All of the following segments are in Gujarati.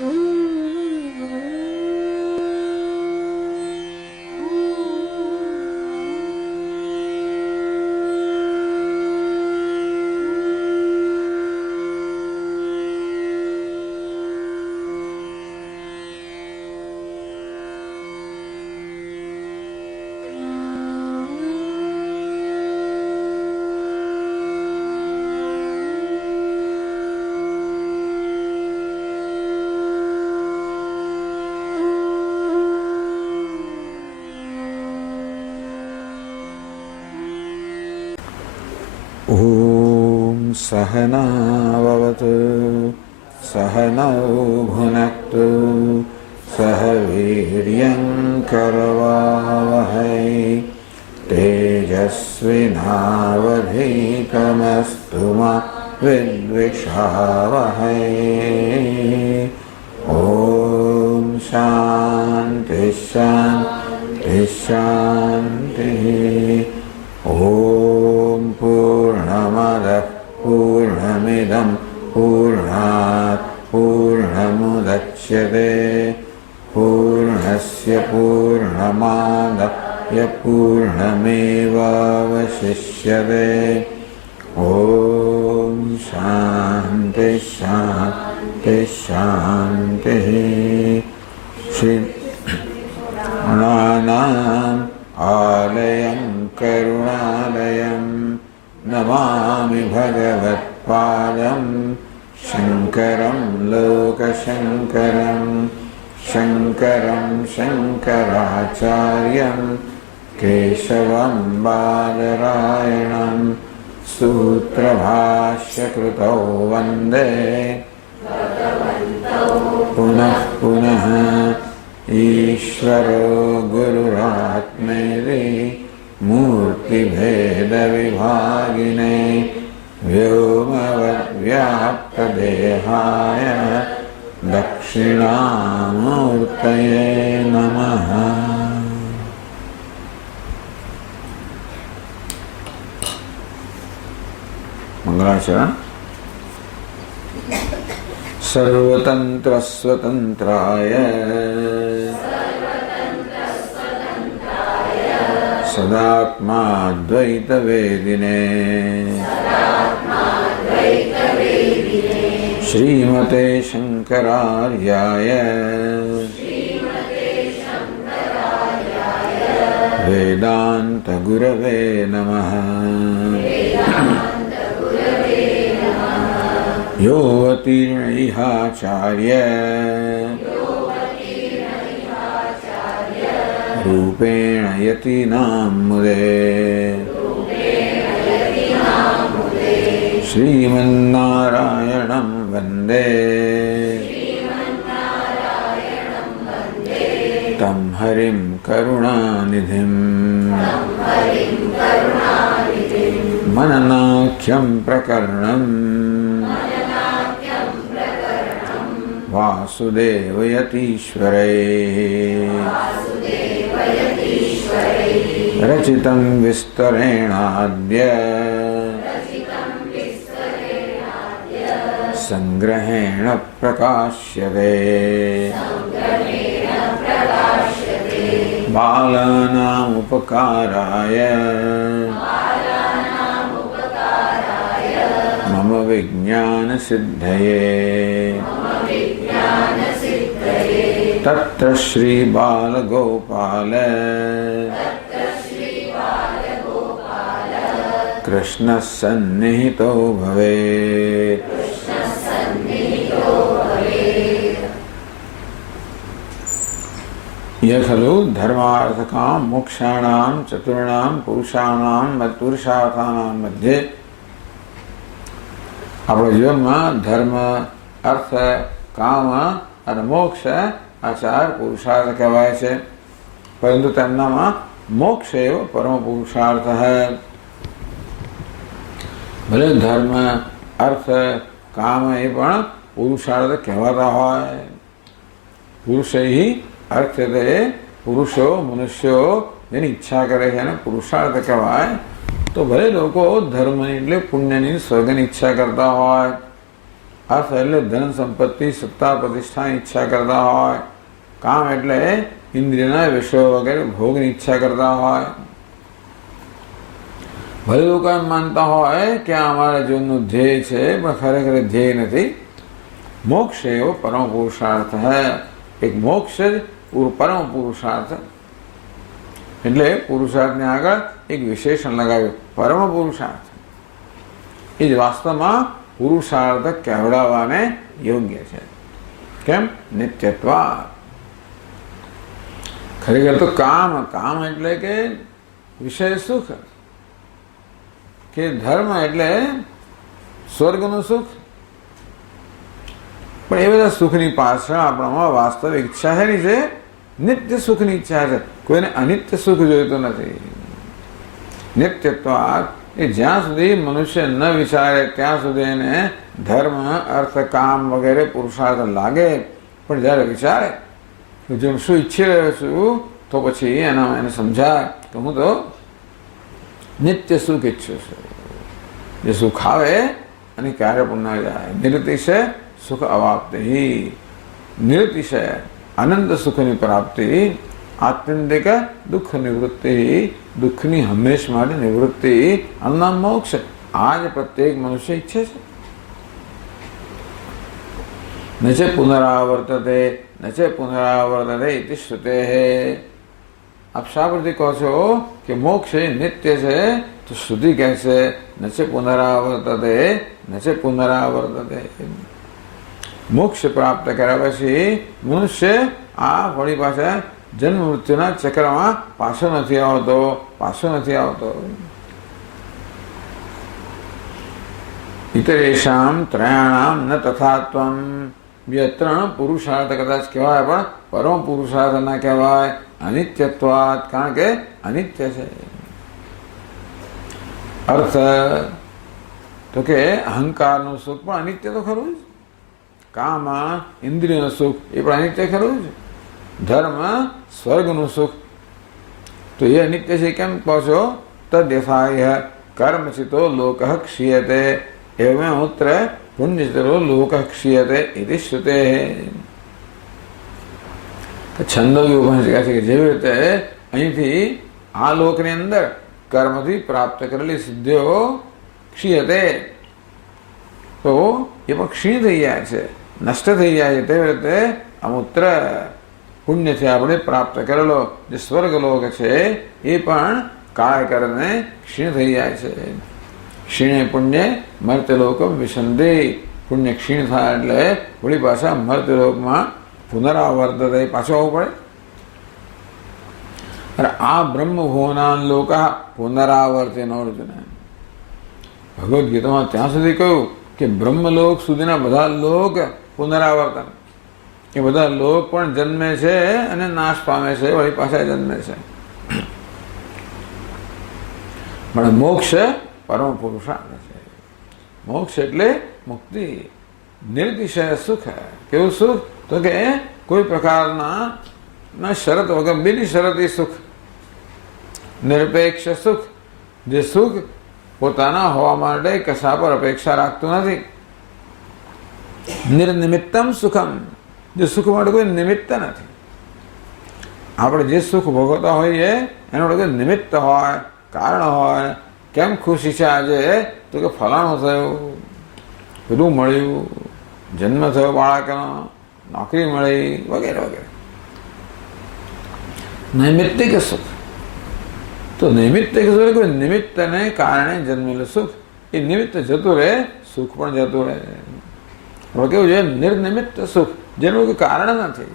ओम सहनाववतु सहनौ भुनक्तु सह वीर्यं करवावहै तेजस्विनावधीतमस्तु मा विद्विषावहै। ओम शांति शांति शांति। ओम पूर्णमदः पूर्णमिदं पूर्णात् पूर्णमुदच्यते पूर्णस्य पूर्णमादाय पूर्णमेवावशिष्यते। ओम शांति शांति शांति। श्री गणानाम् आलयं करुणालयं नमामि भगवत्पादं शङ्करं लोकशङ्करं शङ्करं शङ्कराचार्यं केशवं बादरायणं सूत्रभाष्यकृतौ वन्दे पुनः पुनः। ईश्वरो गुरुरात्मेति मूर्तिभेदविभागिने व्योमवद्व्याप्तदेहाय दक्षिणामूर्तये नमः। मंगलाचरण। सर्वतंत्र स्वतंत्राय सदात्मा द्वैत वेदिने श्रीमते शंकरार्याय वेदांत गुरवे नमः। योऽवतीर्णैहाचार्य रूपेण यतीनां मुदे श्रीमन्नारायणं वन्दे तं हरिं करुणानिधिं मननाख्यं प्रकरणम् वासुदेवयतीश्वरे रचितं विस्तरेणाद्य संग्रहेण प्रकाश्यते। बालानामुपकाराय मम विज्ञानसिद्धये तत्र श्री बालगोपाल कृष्णः सन्निहितो भवेत्। यह खलु धर्मार्थकाम मोक्षाणां चतुर्णां पुरुषाणां पुरुषार्थानां मध्ये આપણા જીવનમાં ધર્મ અર્થ કામ અને મોક્ષ આ ચાર પુરુષાર્થ કહેવાય છે, પરંતુ તેમનામાં મોક્ષ એવ પરમ પુરુષાર્થ હૈ। ભલે ધર્મ અર્થ કામ એ પણ પુરુષાર્થ કહેવાતા હોય। પુરુષ હિ અર્થ એ પુરુષો મનુષ્યો જેની ઈચ્છા કરે છે એને પુરુષાર્થ કહેવાય। તો ભલે લોકો ધર્મની એટલે પુણ્યની સ્વર્ગની ઈચ્છા કરતા હોય, अर्थ એટલે ધન સંપત્તિ સત્તા પ્રતિષ્ઠાની ઈચ્છા કરતા હોય, કામ એટલે ઇન્દ્રિયના વિષયો વગેરે ભોગની ઈચ્છા કરતા હોય. ભલે લોકો એમ માનતા હોય કે આ અમારા જીવનનું ધ્યેય છે, પણ ખરેખર ધ્યેય નથી. મોક્ષ એવો પરમ પુરુષાર્થ હૈ. એક મોક્ષ જ પરમ પુરુષાર્થ. એટલે પુરુષાર્થને આગળ એક વિશેષણ લગાવ્યું, પરમ પુરુષાર્થ. એ જ વાસ્તવમાં પુરુષાર્થ કહેવડાવવાને યોગ્ય છે. કેમ? નિત્યત્વ. ખરેખર તો કામ એટલે કે વિષય સુખ, કે ધર્મ એટલે સ્વર્ગનું સુખ. પણ એ બધા સુખની પાછળ આપણામાં વાસ્તવિક ઈચ્છા શેની છે? નિત્ય સુખની ઈચ્છા છે. કોઈને અનિત્ય સુખ જોઈતું નથી. નિત્યત્વ એ જ્યાં સુધી મનુષ્ય ન વિચારે ત્યાં સુધી એને ધર્મ, અર્થ, કામ વગેરે પુરુષાર્થ લાગે. પણ જ્યારે વિચારે કે જો હું શું ઈચ્છી રહ્યો છું, તો પછી એને સમજાય કે હું તો નિત્ય સુખ ઈચ્છું છું, જે સુખ આવે અને ક્યારે પણ ન જાય. નિરતિશય સુખ અવાપ્તિ, નિરતિશય આનંદ સુખની પ્રાપ્તિ, આત્યંતિક દુઃખ નિવૃત્તિ, દુઃખની હંમેશ માટે નિવૃત્તિ, આનું મોક્ષ. આ જ પ્રત્યેક મનુષ્ય ઈચ્છે છે. નચે પુનરાવર્તતે નચે પુનરાવર્તતે ઇતિ શ્રુતે. આપ શા પરથી કહો છો કે મોક્ષ એ નિત્ય છે? તો શ્રુતિ કહે છે નચે પુનરાવર્તતે નચે પુનરાવર્તતે. મોક્ષ પ્રાપ્ત કર્યા પછી મનુષ્ય આ વળી પાછા જન્મ મૃત્યુના ચક્રમાં પાછો નથી આવતો. ઇતરેષામ ત્રયાણામ ન તથાત્વમ. બે ત્રણ પુરુષાર્થ કદાચ કહેવાય, પણ પરમ પુરુષાર્થ ના કહેવાય. અનિત્યત્વાત, કારણ કે અનિત્ય છે. અર્થ તો કે અહંકારનું સુખ પણ અનિત્ય તો ખરું જ. કામ, ઇન્દ્રિયનું સુખ એ પણ અનિત્ય ખરું જ. ધર્મ, સ્વર્ગનું સુખ તો એ અનિત્ય છે. કેમ કહો છો? તદ્યથાય કર્મચિતો લોક ક્ષીયતે એવત્ર પુણ્યચિતો લોક ક્ષીયતે ઇતિ શ્રુતે. છંદોગી ઉપનિષદ કહે છે કે જેવી રીતે અહીંથી આ લોકની અંદર કર્મથી પ્રાપ્ત કરેલી સિદ્ધિઓ ક્ષીયતે, તો એ પણ ક્ષીણ થઈ જાય છે, નષ્ટ થઈ જાય છે. તેવી રીતે અમૂત્ર પુણ્યથી આપણે પ્રાપ્ત કરેલો જે સ્વર્ગલોક છે એ પણ કાળકરને ક્ષીણ થઈ જાય છે. ક્ષીણે પુણ્ય મર્ત્યલોકમ વિસંધિ. પુણ્ય ક્ષીણ થાય એટલે વળી પાછા મર્ત્યલોકમાં પુનરાવર્તતે, પાછો આવવું પડે. અરે આ બ્રહ્મભુવનાન લોક પુનરાવર્તન. અર્જુન ભગવદ્ ગીતામાં ત્યાં સુધી કહ્યું કે બ્રહ્મલોક સુધીના બધા લોક પુનરાવર્તન. એ બધા લોક પણ જન્મે છે અને નાશ પામે છે, વળી પાછા જન્મે છે. પણ મોક્ષ પરમ પુરુષાર્થ છે. મોક્ષ એટલે મુક્તિ, નિર્તિશય સુખ. કેવું સુખ? તો કે કોઈ પ્રકારના શરત વગર, બિન શરતી સુખ, નિરપેક્ષ સુખ. જે સુખ પોતાના હોવા માટે કશા પર અપેક્ષા રાખતું નથી. નિર્નિમિત્તમ સુખમ. જે સુખ માટે કોઈ નિમિત્ત નથી. આપણે જે સુખ ભોગવતા હોઈએ એનો કોઈ નિમિત્ત હોય, કારણ હોય. કેમ ખુશી છે આજે? તો કે ફલાણું થયું, બધું મળ્યું, જન્મ થયો બાળકનો, નોકરી મળી, વગેરે વગેરે. નૈમિત્તિક સુખ. તો નૈમિત્તિક સુખ કોઈ નિમિત્તને કારણે જન્મેલું સુખ. એ નિમિત્ત જતું રહે, સુખ પણ જતું રહે. હવે કેવું છે? નિર્નિમિત્ત સુખ, જેનું કોઈ કારણ નથી.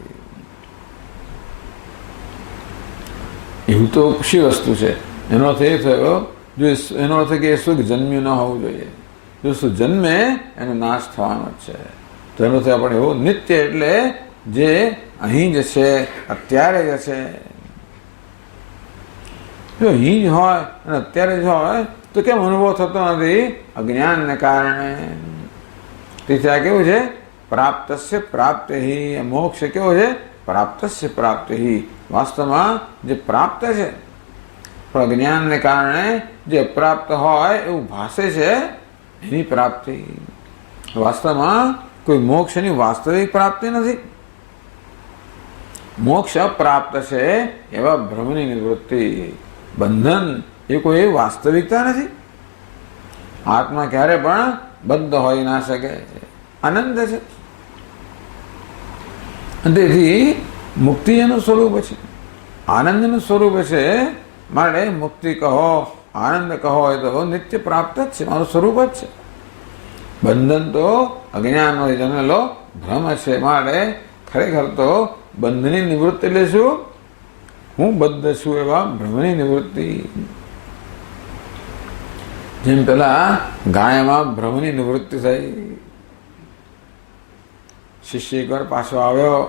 એવું તો ખુશી વસ્તુ છે. એનો અર્થ એ થયો, જો એનો અર્થ કે એ સુખ જન્મ્યું ન હોવું જોઈએ. જો સુખ જન્મે એનો નાશ થવાનો જ છે. તો એનો થયો આપણે એવું નિત્ય એટલે જે અહીં જ છે, અત્યારે જ છે. જો અહીં જ હોય અને અત્યારે જ હોય તો કેમ અનુભવ થતો નથી? અજ્ઞાનને કારણે. તેથી આ કેવું છે? પ્રાપ્તસ્ય પ્રાપ્તિ. મોક્ષ કેવો છે? પ્રાપ્તસ્ય પ્રાપ્તિ. વાસ્તવમાં જે પ્રાપ્ત છે, પણ અજ્ઞાનને કારણે જે પ્રાપ્ત હોય એવું ભાસે છે, એની પ્રાપ્તિ. વાસ્તવમાં કોઈ મોક્ષની વાસ્તવિક પ્રાપ્તિ નથી. મોક્ષ પ્રાપ્ત છે એવા ભ્રમની નિવૃત્તિ. બંધન એ કોઈ વાસ્તવિકતા નથી. આત્મા ક્યારે પણ બદ્ધ હોઈ ના શકે, આનંદ છે. તેથી મુક્તિ એનું સ્વરૂપ છે, આનંદનું સ્વરૂપ છે. માટે મુક્તિ કહો, આનંદ કહો એ તો નિત્ય પ્રાપ્ત જ છે, મારું સ્વરૂપ જ છે. બંધન તો અજ્ઞાનનો જન્મેલો ભ્રમ છે. માટે ખરેખર તો બંધની નિવૃત્તિ એટલે શું? હું બદ્ધ છું એવા ભ્રમની નિવૃત્તિ. જેમ પેલા ગાયમાં ભ્રમની નિવૃત્તિ થઈ. શિષ્ય એકવાર પાછો આવ્યો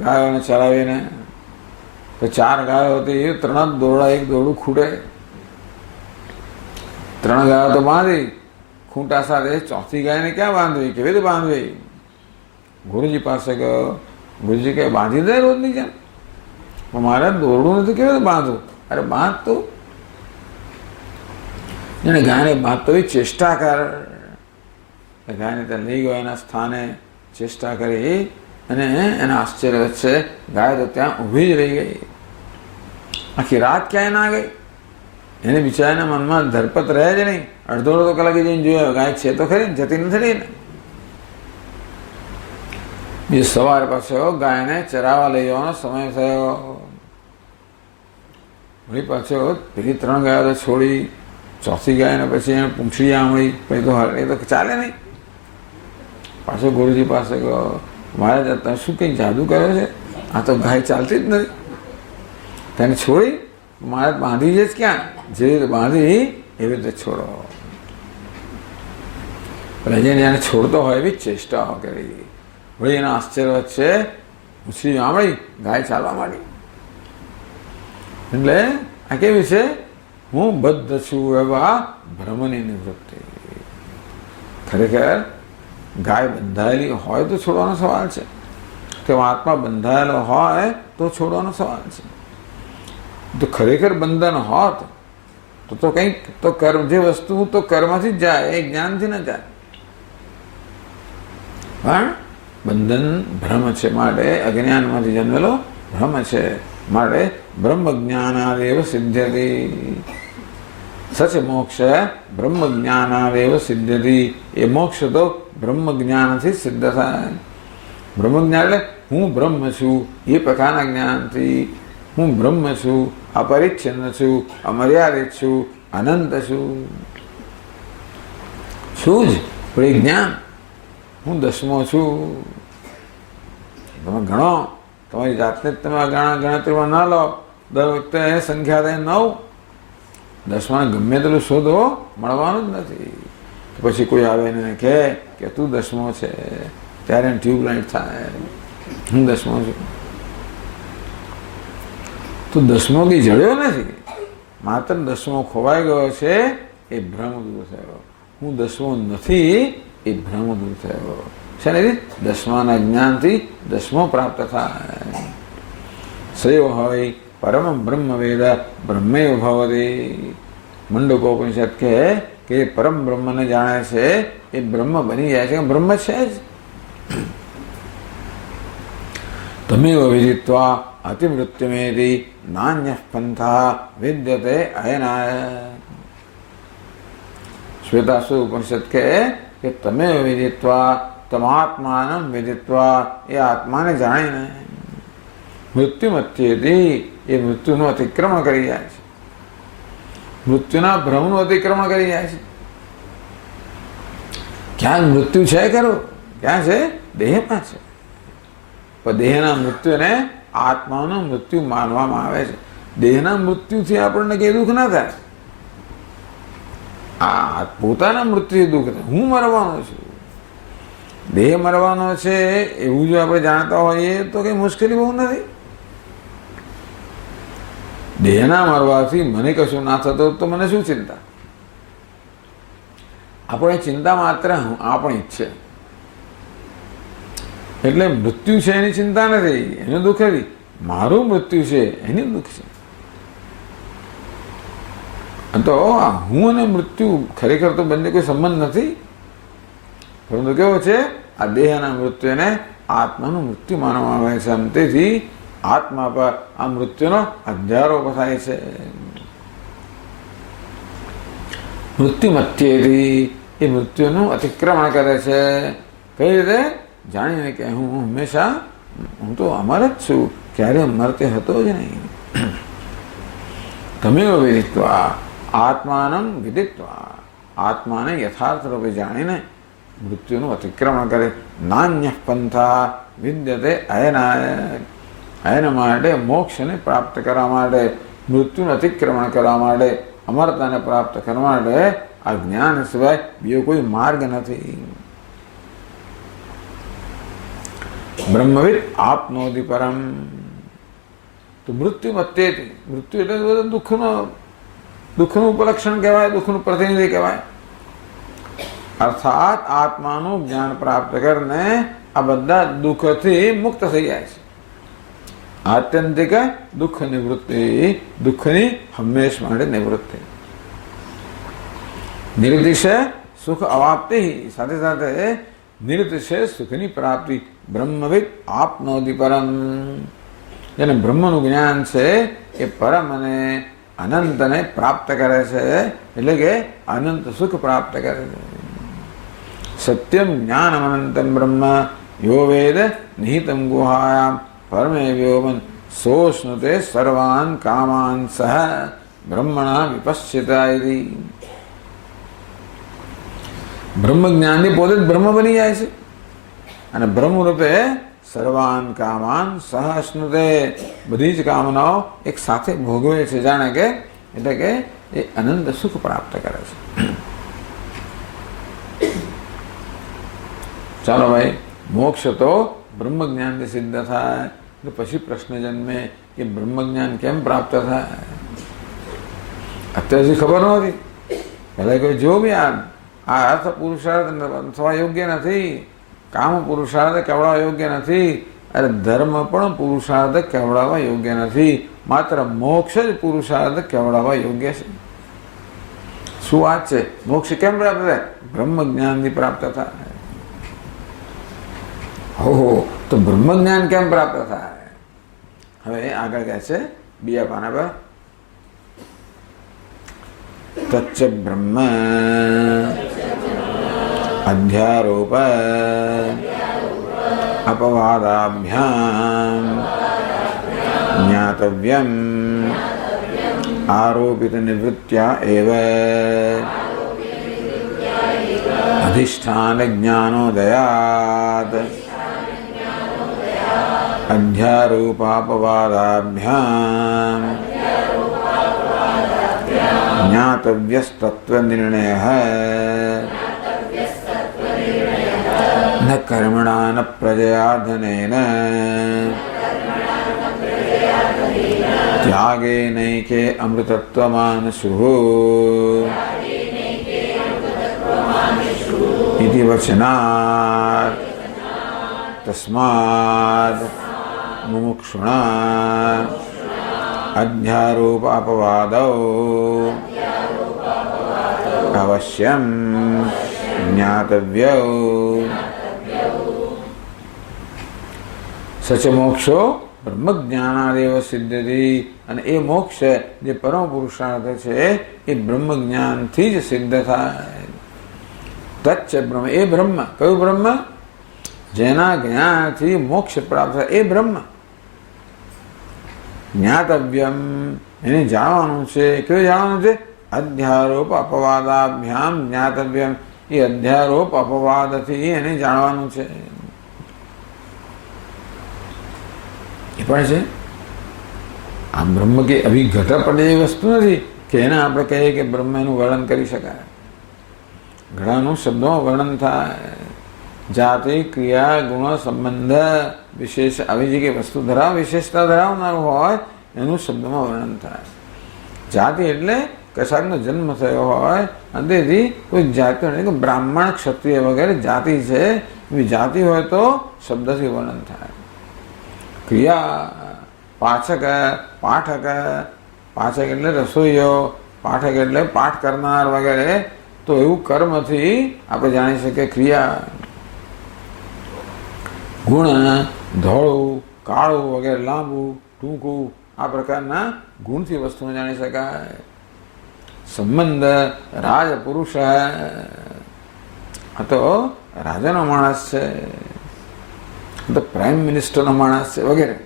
ગાયોને ચરાવીને, તો 4 ગાયો હતી, 3 જ દોરડા, એક દોરડું ખૂટે. 3 ગાયો તો બાંધી ખૂંટા સાથે, 4થી ગાયને ક્યાં બાંધવી, કેવી રીતે બાંધવી? ગુરુજી પાસે ગયો. ગુરુજી કે બાંધી દે રોજની જેમ. મારે દોરડું નથી, કેવી રીતે બાંધવું? અરે બાંધ તું. એને ગાયને બાંધતો ચેષ્ટા કર. ગાયને ત્યાં લઈ ગયો એના સ્થાને, ચેષ્ટા કરી અને એના આશ્ચર્ય વચ્ચે ગાય તો ત્યાં ઊભી જ રહી ગઈ. આખી રાત ક્યાંય ના ગઈ. એને બિચારાના મનમાં ધરપત રહે જ નહીં. અડધો કલાકે જઈને જોયો ગાય છે તો ખરી ને, જતી નથી રહી ને. બીજી સવાર પાછો ગાયને ચરાવવા લઈ જવાનો સમય થયો. વળી પાછો પેલી 3 ગાયો તો છોડી, 4થી ગાયને પછી એને પૂંછડી આમળી. પછી તો એ તો ચાલે નહીં. પાછો ગુરુજી પાસે ગયો. મહારાજ તમે શું કંઈ જાદુ કર્યો છે? આ તો ગાય ચાલતી જ નથી. તેને છોડી મહારાજ બાંધી છે જ ક્યાં? જેવી રીતે બાંધી એવી રીતે છોડો. પણ જેને એને છોડતો હોય એવી ચેષ્ટાઓ કરી. વળી એના આશ્ચર્ય વચ્ચે પૂંછડી આમળી, ગાય ચાલવા માંડી. એટલે આ કેવી છે? હું બદ્ધ છું એવા ભ્રમની નિવૃત્તિ. ખરેખર ગાય બંધાયેલી હોય તો છોડવાનો સવાલ છે, કે આત્મા બંધાયેલો હોય તો છોડવાનો સવાલ છે. તો ખરેખર બંધન હોત તો કંઈક તો કર્મ, જે વસ્તુ તો કર્મથી જ જાય, એ જ્ઞાનથી ન જાય. પણ બંધન ભ્રમ છે. માટે અજ્ઞાનમાંથી જન્મેલો ભ્રમ છે. માટે બ્રહ્મ જ્ઞાનાદેવ સિદ્ધ્યતિ. સચ મોક્ષ બ્રહ્મ જ્ઞાનાદેવ સિદ્ધ્યતિ. એ મોક્ષ તો બ્રહ્મ જ્ઞાનથી સિદ્ધ થાય. બ્રહ્મ જ્ઞાન એટલે હું બ્રહ્મ છું એ પ્રકારના જ્ઞાનથી. હું બ્રહ્મ છું, અપરિચ્છિન્ન છું, અમર્યાદિત છું, અનંત છું. શું જ પણ એ જ્ઞાન. હું 10મો છું. તમે ગણો, તમારી જાતને જ તમે ગણતરીમાં ના લો. દર વખતે સંખ્યા થાય 9. 10માં ગમે તેટલું શોધો, મળવાનું જ નથી. પછી કોઈ આવે એને કે તું 10મો છે, ત્યારે એને ટ્યુબલાઇટ થાય. હું 10મો છું. તું 10મો કંઈ જડ્યો નથી. માત્ર 10મો ખોવાઈ ગયો છે, એ ભ્રમ દૂર થયો. હું 10મો નથી, એ ભ્રમ દૂર થયો. છે ને? 10માના જ્ઞાનથી 10મો પ્રાપ્ત થાય. સયો હોય પરમ બ્રહ્મ વેદ બ્રહ્મેવ ભવતી. મંડકોપનિષદ કહે કે પરમ બ્રહ્મને જાણે છે એ બ્રહ્મ બની જાય છે. બ્રહ્મ છે જ. તમેવ વિદિત્વા અતિમૃત્યુમેતિ નાન્ય પંથા વિદ્યતે અયનાય. શ્વેતાસુ ઉપનિષદ કહે કે તમેવ વિદિત્વા, તમાત્માનમ વિદિત્વા, એ આત્માને જાણીને મૃત્યુમત્યેતિ, એ મૃત્યુનું અતિક્રમણ કરી જાય છે. મૃત્યુના ભ્રમનું અતિક્રમણ કરી જાય છે. ક્યાં મૃત્યુ છે ખરું? ક્યાં છે? દેહમાં છે. પણ દેહના મૃત્યુને આત્માનું મૃત્યુ માનવામાં આવે છે. દેહના મૃત્યુથી આપણને કઈ દુઃખ ના થાય. આ પોતાના મૃત્યુથી દુઃખ થાય. હું મરવાનો છું, દેહ મરવાનો છે, એવું જો આપણે જાણતા હોઈએ તો કઈ મુશ્કેલી બહુ નથી. દેહના મરવાથી મને કશું ના થતો તો મને શું ચિંતા? આપણે ચિંતા માત્ર આપણી જ છે. એટલે મૃત્યુ છે એની ચિંતા નથી, એનું દુઃખ નથી. મારું મૃત્યુ છે એની દુઃખ છે. તો હું અને મૃત્યુ ખરેખર તો બંને કોઈ સંબંધ નથી. પરંતુ કેવો છે? આ દેહના મૃત્યુને આત્માનું મૃત્યુ માનવામાં આવે છે. તેથી આત્મા પર આ મૃત્યુનો અધ્યારોપ થાય છે. મૃત્યુમત્યેથી એ મૃત્યુનું અતિક્રમણ કરે છે. કઈ રીતે? જાણીને કે હું હંમેશા હું તો અમર જ છું, ક્યારે મરતે હતો જ નહીં. તમેવ વિદિત્વા આત્માનં વિદિત્વા, આત્માને યથાર્થ રૂપે જાણીને મૃત્યુનું અતિક્રમણ કરે. નાન્ય પંથા વિદ્યતે અયનાય, અયન માટે મોક્ષને પ્રાપ્ત કરવા માટે, મૃત્યુનું અતિક્રમણ કરવા માટે, અમરતાને પ્રાપ્ત કરવા માટે આ જ્ઞાન સિવાય બીજો કોઈ માર્ગ નથી. બ્રહ્મવિદ આપનોતિ પરમ. તો મૃત્યુ મત્યેતિ, મૃત્યુ એટલે દુઃખનું ઉપલક્ષણ કહેવાય, દુઃખનું પ્રતિનિધિ કહેવાય. અર્થાત આત્માનું જ્ઞાન પ્રાપ્ત કરીને આ બધા દુઃખથી મુક્ત થઈ જાય છે. આત્યંતિક દુઃખ નિવૃત્તિ, દુઃખની હંમેશ માટે નિવૃત્તિ. નિર્દિશે સુખ અવાપ્તિ, સાથે સાથે નિર્દિશે સુખની પ્રાપ્તિ. બ્રહ્મવિદ આપનોતિ પરમ, જેને બ્રહ્મનું જ્ઞાન છે એ પરમ અને અનંતને પ્રાપ્ત કરે છે, એટલે કે અનંત સુખ પ્રાપ્ત કરે છે. સત્યમ જ્ઞાનમ અનંતમ બ્રહ્મ યો વેદ નિહિતમ ગુહાયામ પરમે વ્યોમન સોષ્ણુતે સર્વાન કામાન સહ બ્રહ્મણા વિપશ્યતા. બ્રહ્મ જ્ઞાનથી પોતે જ બ્રહ્મ બની જાય છે અને બ્રહ્મરૂપે સર્વાન કામાન સહસ્નુતે, બધી જ કામનાઓ એક સાથે ભોગવે છે, જાણે કે, એટલે કે એ અનંત સુખ પ્રાપ્ત કરે છે. ચાલો ભાઈ, મોક્ષ તો બ્રહ્મ જ્ઞાનથી સિદ્ધ થાય. પછી પ્રશ્ન જન્મે કે બ્રહ્મ જ્ઞાન કેમ પ્રાપ્ત થાય? અત્યાર સુધી ખબર નહોતી. પહેલા કોઈ જો બી આ અર્થ પુરુષાર્થ થવા યોગ્ય નથી, કામ પુરુષાર્થ કહેવડાવવા યોગ્ય નથી, અરે ધર્મ પણ પુરુષાર્થ કહેવડાવવા યોગ્ય નથી, માત્ર મોક્ષ જ પુરુષાર્થ કહેવડાવવા યોગ્ય છે. શું વાત છે? મોક્ષ કેમ પ્રાપ્ત થાય? બ્રહ્મ જ્ઞાનથી પ્રાપ્ત થાય. હો, તો બ્રહ્મ જ્ઞાન કેમ પ્રાપ્ત થાય? હવે આગળ કહે છે બીજા પાના પર, તચ્ચ બ્રહ્મ અધ્યારોપ અપવાદાભ્યામ જ્ઞાતવ્યમ આરોપિત નિવૃત્ત્યા એવ અધિષ્ઠાન જ્ઞાનોદયાત અધ્યારોપાપવાદાભ્યામ જ્ઞાતવ્યસ્તત્વનિર્ણયઃ ન કર્મણા ન પ્રજયા ધનેન ત્યાગેનૈકે અમૃતત્વમાનસુઃ ઇતિ વચનાत् તસ્માદ મુમુક્ષુણા અધ્યારોપ અપવાદો અવશ્યમ જ્ઞાતવ્યો. સચ મોક્ષો બ્રહ્મજ્ઞાનાદેવ સિદ્ધતિ, અને એ મોક્ષ જે પરમ પુરુષાર્થ છે એ બ્રહ્મ જ્ઞાનથી જ સિદ્ધ થાય. તચ્ચ બ્રહ્મ, એ બ્રહ્મ, કયું બ્રહ્મ? જેના જ્ઞાનથી મોક્ષ પ્રાપ્ત થાય એ બ્રહ્મ. જ્ઞાતવ્યમ, એને જાણવાનું છે. કયું જાણવાનું છે? અધ્યારોપ અપવાદાભ્યામ જ્ઞાતવ્યમ, એ અધ્યારોપ અપવાદથી એને જાણવાનું છે. એ પણ છે આ બ્રહ્મ કે અભિઘટપટ એવી વસ્તુ નથી કે એને આપણે કહીએ કે બ્રહ્મ એનું વર્ણન કરી શકાય. ઘણાનું શબ્દોમાં વર્ણન થાય. જાતિ, ક્રિયા, ગુણ, સંબંધ, વિશેષ, આવી જે કંઈ વસ્તુ વિશેષતા ધરાવનારું હોય એનું શબ્દમાં વર્ણન થાય. જાતિ એટલે કશાકનો જન્મ થયો હોય અને તેથી કોઈ જાતિ, કે બ્રાહ્મણ, ક્ષત્રિય વગેરે જાતિ છે, એવી જાતિ હોય તો શબ્દથી વર્ણન થાય. ક્રિયા, પાઠક, પાઠક એટલે રસોઈયો, પાઠક એટલે પાઠ કરનાર વગેરે, તો એવું કર્મથી આપણે જાણી શકીએ ક્રિયા. ગુણ ધોળું, કાળું વગેરે, લાંબુ, ટૂંકું, આ પ્રકારના ગુણથી વસ્તુને જાણી શકાય. સંબંધ રાજપુરુષ, આ તો રાજાનો માણસ છે, આ તો પ્રાઇમ મિનિસ્ટરનો માણસ છે વગેરે,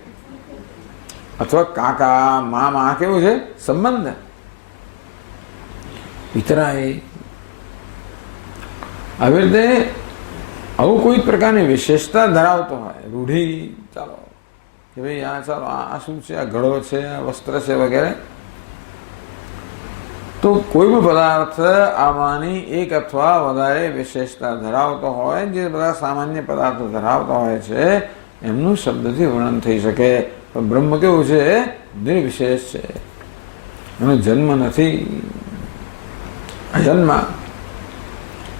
અથવા કાકા મામા, કેવું છે સંબંધ. પિતરાય, આવી રીતે આવું કોઈ પ્રકારની વિશેષતા ધરાવતો હોય, રૂઢિ, ચાલો કે ભાઈ આ ચાલો આ શું છે, આ ઘડો છે, આ વસ્ત્ર છે વગેરે, તો કોઈ પણ પદાર્થ આમાંની એક અથવા વધારે વિશેષતા ધરાવતો હોય, જે બધા સામાન્ય પદાર્થો ધરાવતા હોય છે, એમનું શબ્દથી વર્ણન થઈ શકે. પણ બ્રહ્મ કેવું છે, નિર્વિશેષ છે, એનો જન્મ નથી, અજન્મ.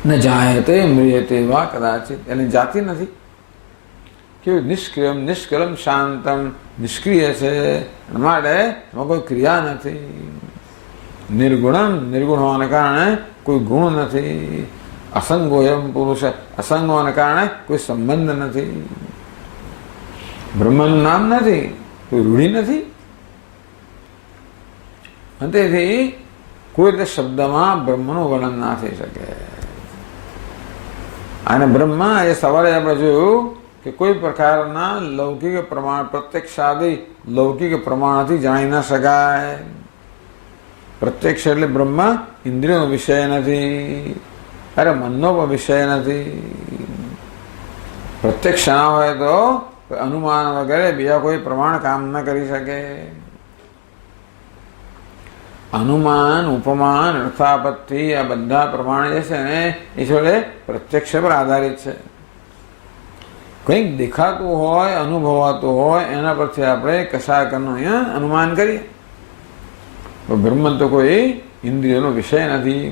ન જાયતે મ્રિયતે વા કદાચિત, એની જાતિ નથી. કેવું નિષ્ક્રિયમ નિષ્કલમ શાંતમ, નિષ્ક્રિય છે, માટે એમાં કોઈ ક્રિયા નથી. નિર્ગુણમ, નિર્ગુણ હોવાને કારણે કોઈ ગુણ નથી. અસંગોયમ પુરુષ, અસંગ હોવાને કારણે કોઈ સંબંધ નથી. બ્રહ્મનું નામ નથી, કોઈ રૂઢિ નથી. અને તેથી કોઈ રીતે શબ્દમાં બ્રહ્મનું વર્ણન ના થઈ શકે. અને બ્રહ્મ એ સવારે આપણે જોયું કે કોઈ પ્રકારના લૌકિક પ્રમાણ, પ્રત્યક્ષાદી લૌકિક પ્રમાણથી જાણી ના શકાય. પ્રત્યક્ષ એટલે બ્રહ્મ ઇન્દ્રિયનો વિષય નથી, અરે મનનો પણ વિષય નથી. પ્રત્યક્ષ ના હોય તો અનુમાન વગેરે બીજા કોઈ પ્રમાણ કામ ન કરી શકે. અનુમાન, ઉપમાન, અર્થાપત્તિ, આ બધા પ્રમાણ જે છે ને એ છોડે પ્રત્યક્ષ પર આધારિત છે. કંઈક દેખાતું હોય, અનુભવાતું હોય, એના પરથી આપણે કશાકનું અહીંયા અનુમાન કરીએ. બ્રહ્મ તો કોઈ ઇન્દ્રિયનો વિષય નથી.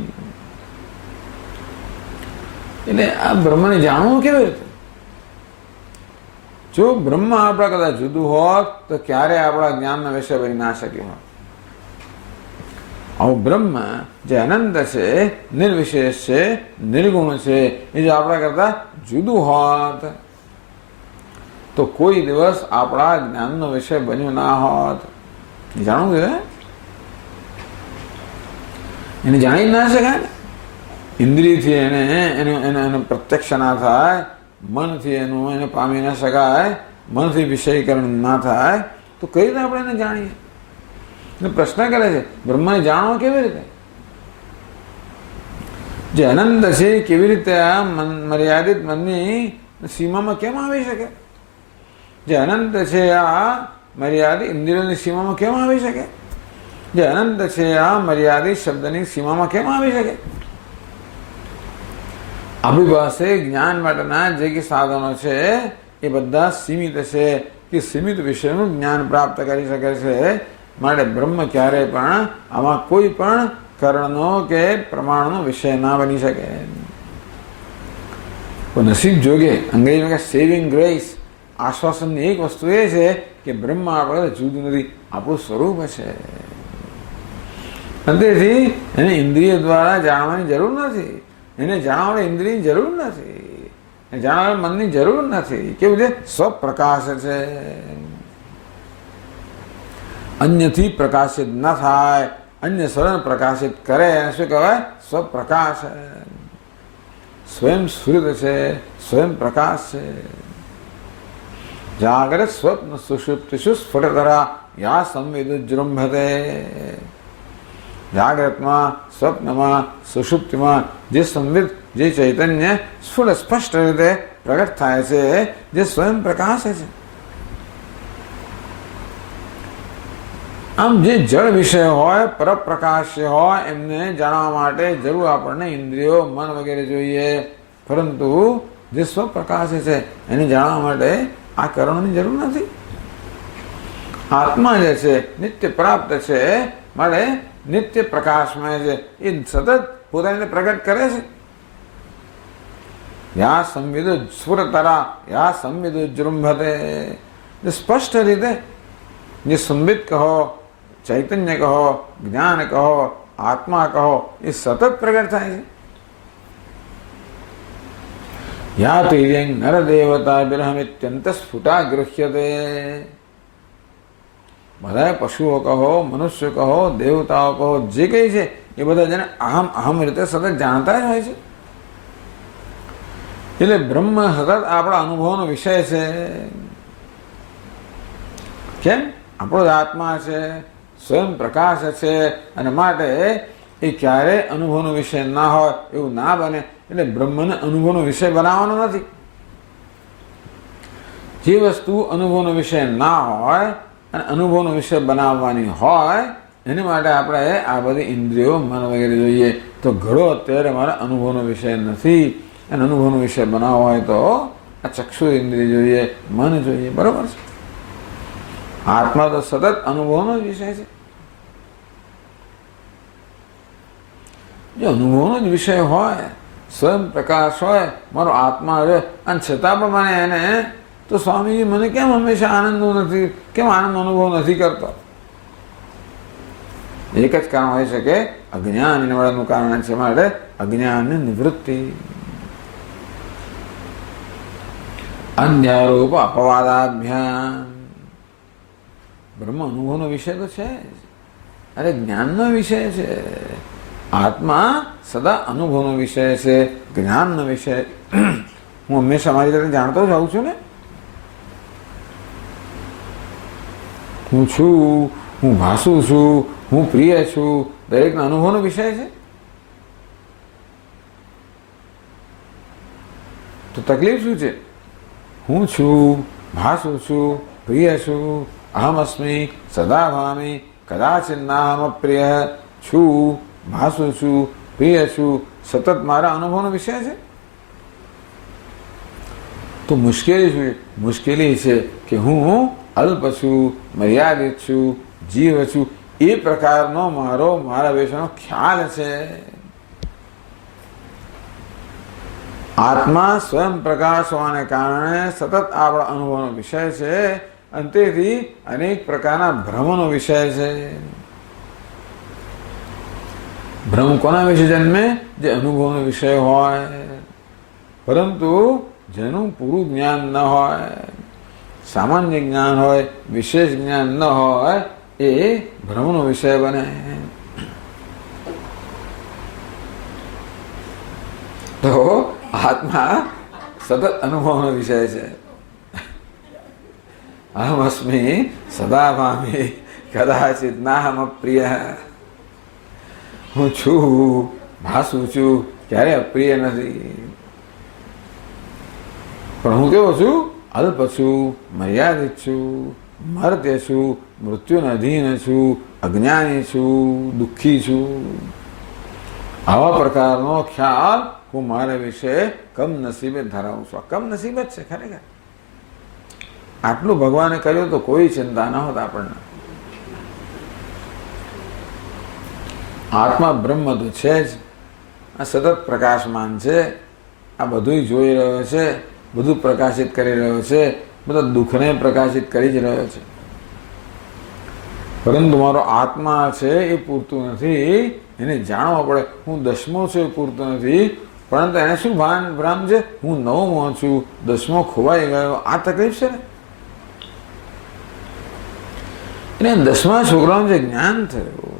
એટલે આ બ્રહ્મને જાણવું કેવી રીતે? જો બ્રહ્મ આપણા કદાચ જુદું હોત તો ક્યારે આપણા જ્ઞાનનો વિષય બની ના શક્યું હોત. આવું બ્રહ્મ જે અનંત છે, નિર્વિશેષ છે, નિર્ગુણ છે, એ જો આપણા કરતા જુદું હોત તો કોઈ દિવસ આપણા જ્ઞાનનો વિષય બન્યો ના હોત. જાણવું છે, એને જાણી ના શકાય ને. ઇન્દ્રિયથી એને પ્રત્યક્ષ ના થાય, મનથી એને પામી ના શકાય, મનથી વિષયકરણ ના થાય, તો કઈ રીતે આપણે એને જાણીએ? એટલે પ્રશ્ન કરે છે, બ્રહ્મને જાણવો કેવી રીતે? જે અનંત છે કેવી રીતે આ મર્યાદિત મનની સીમામાં કેમ આવી શકે? જે અનંત છે આ મર્યાદિત ઇન્દ્રિયોની સીમામાં કેમ આવી શકે? જે અનંત છે આ મર્યાદિત શબ્દની સીમામાં કેમ આવી શકે? આપણી પાસે જ્ઞાન માટેના જે કે સાધનો છે એ બધા સીમિત છે, કે સીમિત વિષયનું જ્ઞાન પ્રાપ્ત કરી શકે છે. માટે બ્રહ્મ ક્યારેય પણ આમાં કોઈ પણ કરણનો કે પ્રમાણનો વિષય ના બની શકે. નસીબ જોગે, અંગ્રેજીમાં કે સેવિંગ ગ્રેસ, આશ્વાસનની એક વસ્તુ એ છે કે બ્રહ્મ આપણે જુદું નથી, આપણું સ્વરૂપ છે. અને તેથી એને ઇન્દ્રિય દ્વારા જાણવાની જરૂર નથી, એને જાણવાની ઇન્દ્રિયની જરૂર નથી, એને જાણવા મનની જરૂર નથી. કેવું છે? સ્વપ્રકાશ છે, અન્યથી પ્રકાશિત ન થાય, અન્ય સ્વયં પ્રકાશિત કરે, શું કહેવાય? સ્વપ્રકાશ. સ્વયં સ્ફુરિત છે, સ્વયં પ્રકાશ છે. જાગ્રત સ્વપ્ન સુષુપ્તિષુ સ્ફુટતરા યા સંવેદુજૃંભતે. જાગ્રતમાં, સ્વપ્નમાં, સુષુપ્તિમાં જે સંવિત, જે ચૈતન્ય સ્ફુટ સ્પષ્ટ રીતે પ્રગટ થાય છે, જે સ્વયં પ્રકાશ છે. આમ જે જળ વિષય હોય, પરપ્રકાશ્ય હોય, એમને જાણવા માટે જરૂર આપણને ઇન્દ્રિયો, મન વગેરે જોઈએ. પરંતુ જે સ્વપ્રકાશ છે એને જાણવા માટે આ કરણોની જરૂર નથી. આત્મા જે છે નિત્ય પ્રાપ્ત છે, માટે નિત્ય પ્રકાશમય છે, એ સતત પોતાને પ્રગટ કરે છે. યા સંવિદુ સ્ફુરતરા યા સંવિદુ જૃંભતે. સ્પષ્ટ રીતે જે સંવિત કહો, ચૈતન્ય કહો, જ્ઞાન કહો, આત્મા કહો, એ સતત પ્રગટ થાય છે. યા તિર્યંગ નરદેવતા બિરહમિત્યંત સ્ફુટા ગૃહ્યતે. બધા પશુઓ કહો, મનુષ્ય કહો, દેવતાઓ કહો, જે કંઈ છે એ બધા જેને અહમ અહમ રીતે સતત જાણતા જ હોય છે. એટલે બ્રહ્મ સતત આપણા અનુભવનો વિષય છે. કેમ? આપણો જ આત્મા છે, સ્વયં પ્રકાશ છે, અને માટે એ ક્યારેય અનુભવનો વિષય ના હોય એવું ના બને. એટલે બ્રહ્મને અનુભવનો વિષય બનાવવાનો નથી. જે વસ્તુ અનુભવનો વિષય ના હોય અને અનુભવનો વિષય બનાવવાની હોય એની માટે આપણે આ બધી ઇન્દ્રિયો, મન વગેરે જોઈએ. તો ઘણો અત્યારે મારે અનુભવનો વિષય નથી અને અનુભવનો વિષય બનાવવો હોય તો આ ચક્ષુ ઇન્દ્રિય જોઈએ, મન જોઈએ. બરોબર છે? આત્મા તો સતત અનુભવનો જ વિષય છે. જો અનુભવનો જ વિષય હોય, સ્વયં પ્રકાશ હોય, મારો આત્મા રહે, અને છતાં પણ મને એને તો સ્વામીજી મને કેમ હંમેશા આનંદનો નથી, કેમ આનંદ અનુભવ નથી કરતો? એક જ કારણ હોય છે કે અજ્ઞાન નિવડનું કારણ છે. માટે અજ્ઞાનની નિવૃત્તિ. અન્યારૂપ અપવાદાભ્યામ. બ્રહ્મ અનુભવનો વિષય તો છે જ, અરે જ્ઞાનનો વિષય છે. આત્મા સદા અનુભવનો વિષય છે, જ્ઞાનનો વિષય. હું હંમેશા મારી રીતે જાણતો જ આવું છું ને. હું છું, હું ભાસું છું, હું પ્રિય છું, દરેકનો અનુભવનો વિષય છે. તો તકલીફ શું છે? હું છું, ભાસું છું, પ્રિય છું, અહમ અસ્મિ, સદા ભામી, કદાચિત નાહમ અપ્રિય. છું, ભાસું છું, પ્રિય છું, સતત મારા અનુભવનો વિષય છે. તો મુશ્કેલી શું? મુશ્કેલી છે કે હું અલ્પ છું, મર્યાદિત છું, જીવ છું. એ પ્રકારનો મારા વિશેનો ખ્યાલ છે. આત્મા સ્વયં પ્રકાશ હોવાને કારણે સતત આપણા અનુભવનો વિષય છે, અને તેથી અનેક પ્રકારના ભ્રમનો વિષય છે. ભ્રમ કોના વિશે જન્મે? જે અનુભવનો વિષય હોય. પરંતુ જેનું પૂરું જ્ઞાન ન હોય, સામાન્ય જ્ઞાન હોય, વિશેષ જ્ઞાન ન હોય, એ ભ્રમનો વિષય બને. તો આત્મા સતત અનુભવનો વિષય છે. અહમ અસ્મિ સદા ભામી, કદાચિત નાહમ અપ્રિય. હું છું, ભાસું છું, ક્યારે અપ્રિય નથી. પણ હું કેવો છું? અલ્પ છું, મર્યાદિત છું, મર્ત્ય છું, મૃત્યુને અધીન છું, અજ્ઞાની છું, દુઃખી છું. આવા પ્રકારનો ખ્યાલ હું મારા વિશે કમનસીબે ધરાવું છું. કમનસીબ જ છે ખરેખર. આટલું ભગવાને કર્યું તો કોઈ ચિંતા ન હોત આપણને. આત્મા બ્રહ્મ તો છે જ, આ સતત પ્રકાશમાન છે. આ બધું જોઈ રહ્યો છે, બધું પ્રકાશિત કરી રહ્યો છે, બધા દુઃખને પ્રકાશિત કરી જ રહ્યો છે. પરંતુ મારો આત્મા છે એ પૂરતું નથી, એને જાણવો પડે. હું દસમો છું એ પૂરતું નથી, પરંતુ એને શું ભ્રમ છે? હું નવમો છું, દસમો ખોવાઈ ગયો. આ તકલીફ છે ને. એને 10મા છોકરાનું જે જ્ઞાન થયું,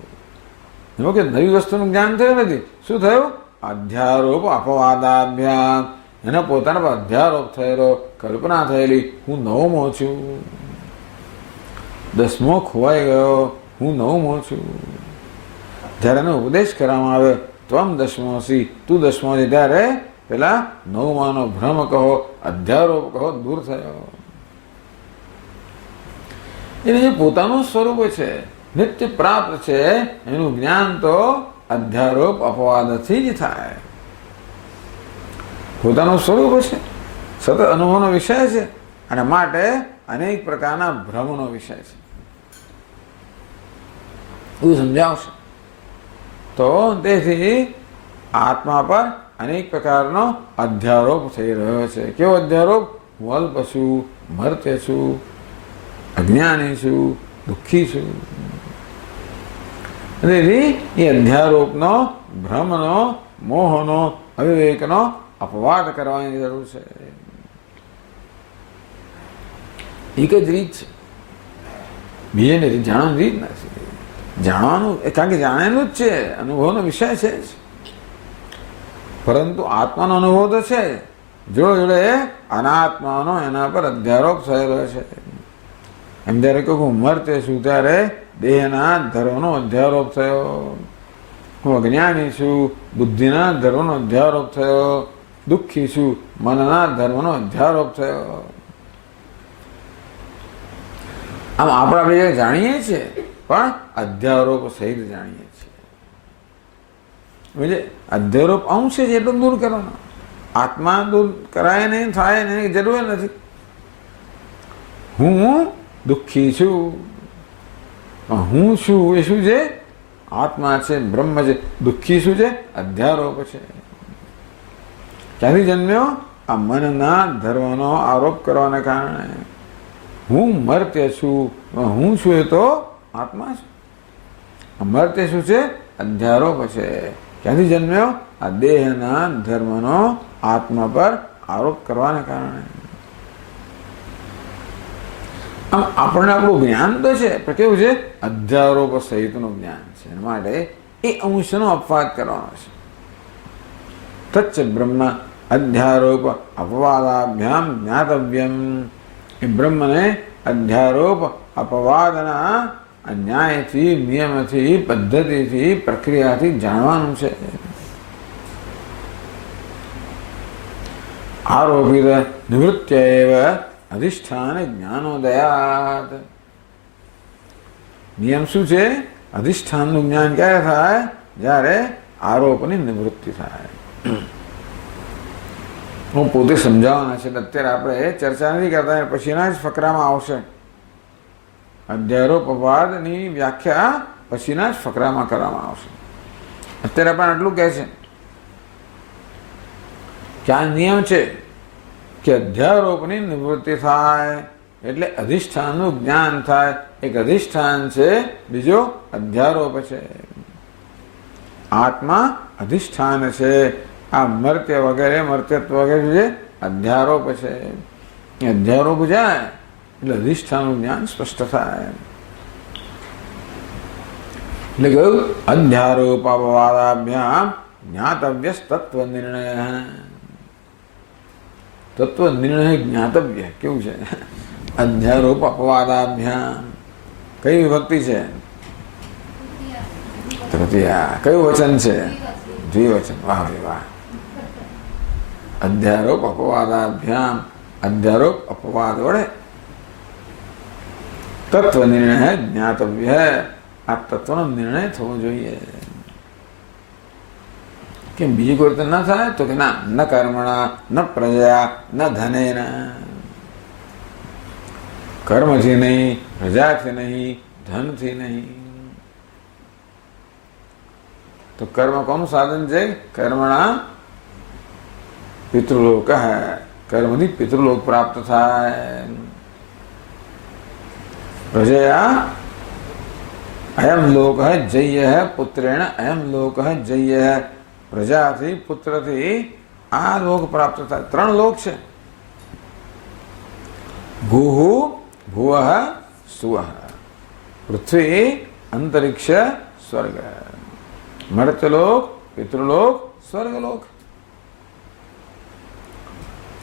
એમાં કે નવી વસ્તુનું જ્ઞાન થયું નથી. શું થયું? અધ્યારોપ અપવાદાભ્યામ. એના પોતાના પર અધ્યારોપ થયેલો, કલ્પના થયેલી, હું નવમો છું, 10મો ખોવાઈ ગયો, હું નવમો છું. જ્યારે એનો ઉપદેશ કરવામાં આવે, ત્વમ દસમોસી, તું 10મો છે, ત્યારે પેલા નવમાનો ભ્રમ કહો, અધ્યારોપ કહો, દૂર થયો. એને જે પોતાનું સ્વરૂપ છે, નિત્ય પ્રાપ્ત છે, એનું જ્ઞાન તો અધ્યારોપ અપવાદથી જ થાય. પોતાનું સ્વરૂપ છે, સતત અનુભવનો વિષય છે, અને માટે અનેક પ્રકારના ભ્રમનો વિષય છે. એવું સમજાવશે. તો તેથી આત્મા પર અનેક પ્રકારનો અધ્યારોપ થઈ રહ્યો છે. કેવો અધ્યારોપ? હું અલ્પ છું, મર્ત્ય છું, અજ્ઞાની છું, દુઃખી છું. તેથી એ અધ્યારોપનો, ભ્રમનો, મોહનો, અવિવેકનો અપવાદ કરવાની જરૂર છે. એક જ રીત છે, બીજી રીત જાણવાની રીત નથી. જાણવાનું કારણ કે જાણેલું જ છે, અનુભવનો વિષય છે જ. પરંતુ આત્માનો અનુભવ તો છે, જોડે જોડે અનાત્માનો એના પર અધ્યારોપ થયેલો છે. એમ જ્યારે કહું મરતે છું ત્યારે દેહના ધર્મનો અધ્યારોપ થયો, હું અજ્ઞાની છું બુદ્ધિના ધર્મનો અધ્યારોપ થયો, દુઃખી છું મનના ધર્મનો અધ્યારોપ થયો. આમ આપણે જાણીએ છીએ પણ અધ્યારોપ સહિત જાણીએ છીએ. અધ્યારોપ અંશ છે એટલું દૂર કરવાનો, આત્મા દૂર કરાય નહીં, થાય નહીં, જરૂર નથી. હું દુઃખી છું, હું છું એ શું છે? આત્મા છે, બ્રહ્મ છે. દુઃખી શું છે? અધ્યારોપ છે. ક્યાંથી જન્મ્યો? આ મનના ધર્મનો આરોપ કરવાને કારણે. હું મર્ત્ય છું, હું છું એ તો આત્મા છે. મર્ત્ય શું છે? અધ્યારોપ છે. ક્યાંથી જન્મ્યો? આ દેહના ધર્મનો આત્મા પર આરોપ કરવાને કારણે. આમ આપણને આપણું જ્ઞાન તો છે પણ કેવું છે? અધ્યારોપ સહિતનું જ્ઞાન છે. માટે એ અંશનો અપવાદ કરવાનો છે. તચ્ચ બ્રહ્મ અધ્યારોપ અપવાદાભ્યામ જ્ઞાતવ્યમ. એ બ્રહ્મને અધ્યારોપ અપવાદના ન્યાયથી, નિયમથી, પદ્ધતિથી, પ્રક્રિયાથી જાણવાનું છે. આરોપિત નિવૃત્ય એવ અધિષ્ઠાન જ્ઞાનોદયાત. નિયમ શું છે? અધિષ્ઠાનનું જ્ઞાન ક્યારે થાય? જ્યારે આરોપની નિવૃત્તિ થાય. હું પોતે સમજાવવાના છે, અત્યારે આપણે ચર્ચા નથી કરતા, પછીના જ ફકરામાં આવશે. અધ્યારોપ અપવાદની વ્યાખ્યા પછીના જ ફકરામાં કરવામાં આવશે. અત્યારે પણ આટલું કહે છે કે આ નિયમ છે કે અધ્યારોપની નિવૃત્તિ થાય એટલે અધિષ્ઠાનનું જ્ઞાન થાય. એક અધિષ્ઠાન છે, બીજો અધ્યારોપ છે. આત્મા અધિષ્ઠાન છે. આ મર્ત્ય વગેરે, મર્ત્યત્વ વગેરે છે અધ્યારોપ છે. એ અધ્યારોપ જાય એટલે અધિષ્ઠાનનું જ્ઞાન સ્પષ્ટ થાય. એટલે કહ્યું અધ્યારોપ અપવાદાભ્યામ જ્ઞાતવ્ય તત્વ નિર્ણય. તત્વ નિર્ણય જ્ઞાતવ્ય કેવું છે? અધ્યારોપ અપવાદાભ્યામ. કઈ વિભક્તિ છે? તૃતીયા. કયું વચન છે? દ્વિવચન. વાહ ભાઈ વાહ. અધ્યારોપ અપવાદાભ્યામ. અધ્યારોપ અપવાદ વડે તત્વ નિર્ણય જ્ઞાતવ્ય. આ તત્વનો નિર્ણય થવો જોઈએ. કેમ બીજી કોઈ રીતે ન થાય? તો કે ના, ન કર્મણા, ન પ્રજા, ન ધનેન. કર્મથી નહીં, પ્રજાથી નહીં, ધનથી નહીં. તો કર્મ કોનું સાધન છે? કર્મણા પિતૃલોક. કર્મથી પિતૃલોક પ્રાપ્ત થાય. પ્રજયા અયમ લોક જય પુત્રેણ અયમ લોક જય. પ્રજાથી, પુત્રથી આ લોક પ્રાપ્ત થાય. 3 લોક છે. ભૂહુ ભુવઃ સુવઃ. પૃથ્વી, અંતરિક્ષ, સ્વર્ગ. મર્ત્યલોક, પિતૃલોક, સ્વર્ગલોક.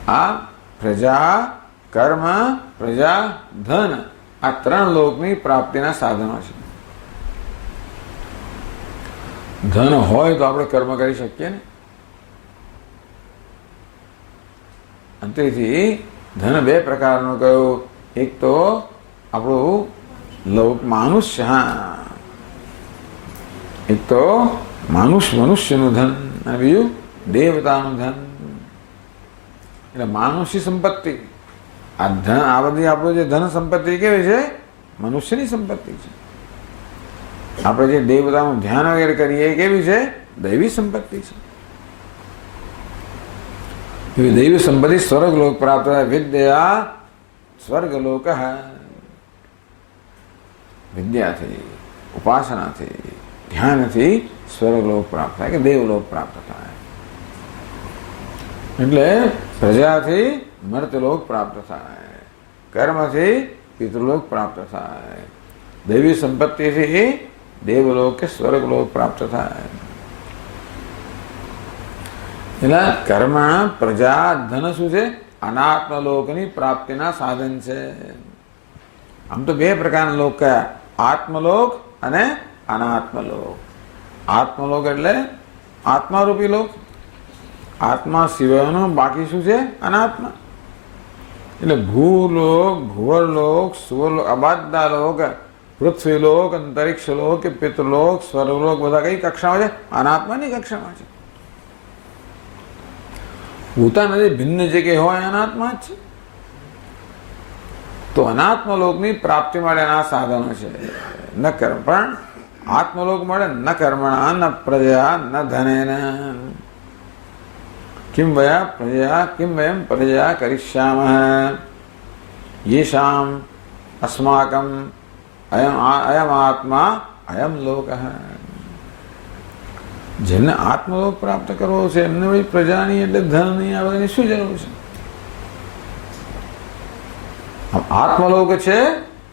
આ પ્રજા, કર્મ, પ્રજા, ધન, આ 3 લોકની પ્રાપ્તિના સાધનો છે. ધન હોય તો આપણે કર્મ કરી શકીએ ને. અંતેથી ધન 2 પ્રકારનું કહ્યું. એક તો આપણું લોક માનુષ્ય. હા, એક તો મનુષ્યનું ધન, અને બીજું દેવતાનું ધન. એટલે માનુષ્ય સંપત્તિ. આ ધન, આ બધી આપણું જે ધન સંપત્તિ કેવી છે? મનુષ્યની સંપત્તિ છે. આપણે જે દેવતાનું ધ્યાન વગેરે કરીએ એ કેવી છે? દૈવી સંપત્તિ છે. એવી દૈવી સંપત્તિ સ્વર્ગલોક પ્રાપ્ત થાય. વિદ્યા સ્વર્ગલોક. વિદ્યાથી, ઉપાસનાથી, ધ્યાનથી સ્વર્ગલોક પ્રાપ્ત થાય કે દેવલોક પ્રાપ્ત થાય. એટલે પ્રજાથી મર્તલોક પ્રાપ્ત થાય, કર્મથી પિતૃલોક પ્રાપ્ત થાય, દૈવી સંપત્તિથી દેવલોક કે સ્વર્ગલોક પ્રાપ્ત થાય. એટલે કર્મ, પ્રજા, ધન શું છે? અનાત્મલોકની પ્રાપ્તિના સાધન છે. આમ તો બે પ્રકારના લોક કયા? આત્મલોક અને અનાત્મલોક. આત્મલોક એટલે આત્મારૂપી લોક. આત્મા સિવાયનો બાકી શું છે? અનાત્મા. એટલે ભૂલોક, ભુવરલોક, સુવરલોક, અબાધ્યા લોક, પૃથ્વીલોક, અંતરિક્ષલોક કે પિતૃલોક, સ્વર્ગલોક બધા કઈ કક્ષામાં છે? અનાત્માની કક્ષામાં છે. પોતાના ભિન્ન જગ્યાએ હોય અનાત્મા જ છે. તો અનાત્મલોકની પ્રાપ્તિ માટેના સાધનો છે. ન કર્મ, પણ આત્મલોક મળે ન કર્મણા, ન પ્રજા, ન ધનેન. કિમ વયા પ્રજા, કિમ વયમ પ્રજા કરિષ્યામઃ યેષામ અસ્માકમ અયમ આત્મા અયમ લોકઃ. જેને આત્મલોક પ્રાપ્ત કરવો છે એમને ભાઈ પ્રજાની એટલે ધનની આ બધાની શું જરૂર છે? આત્મલોક છે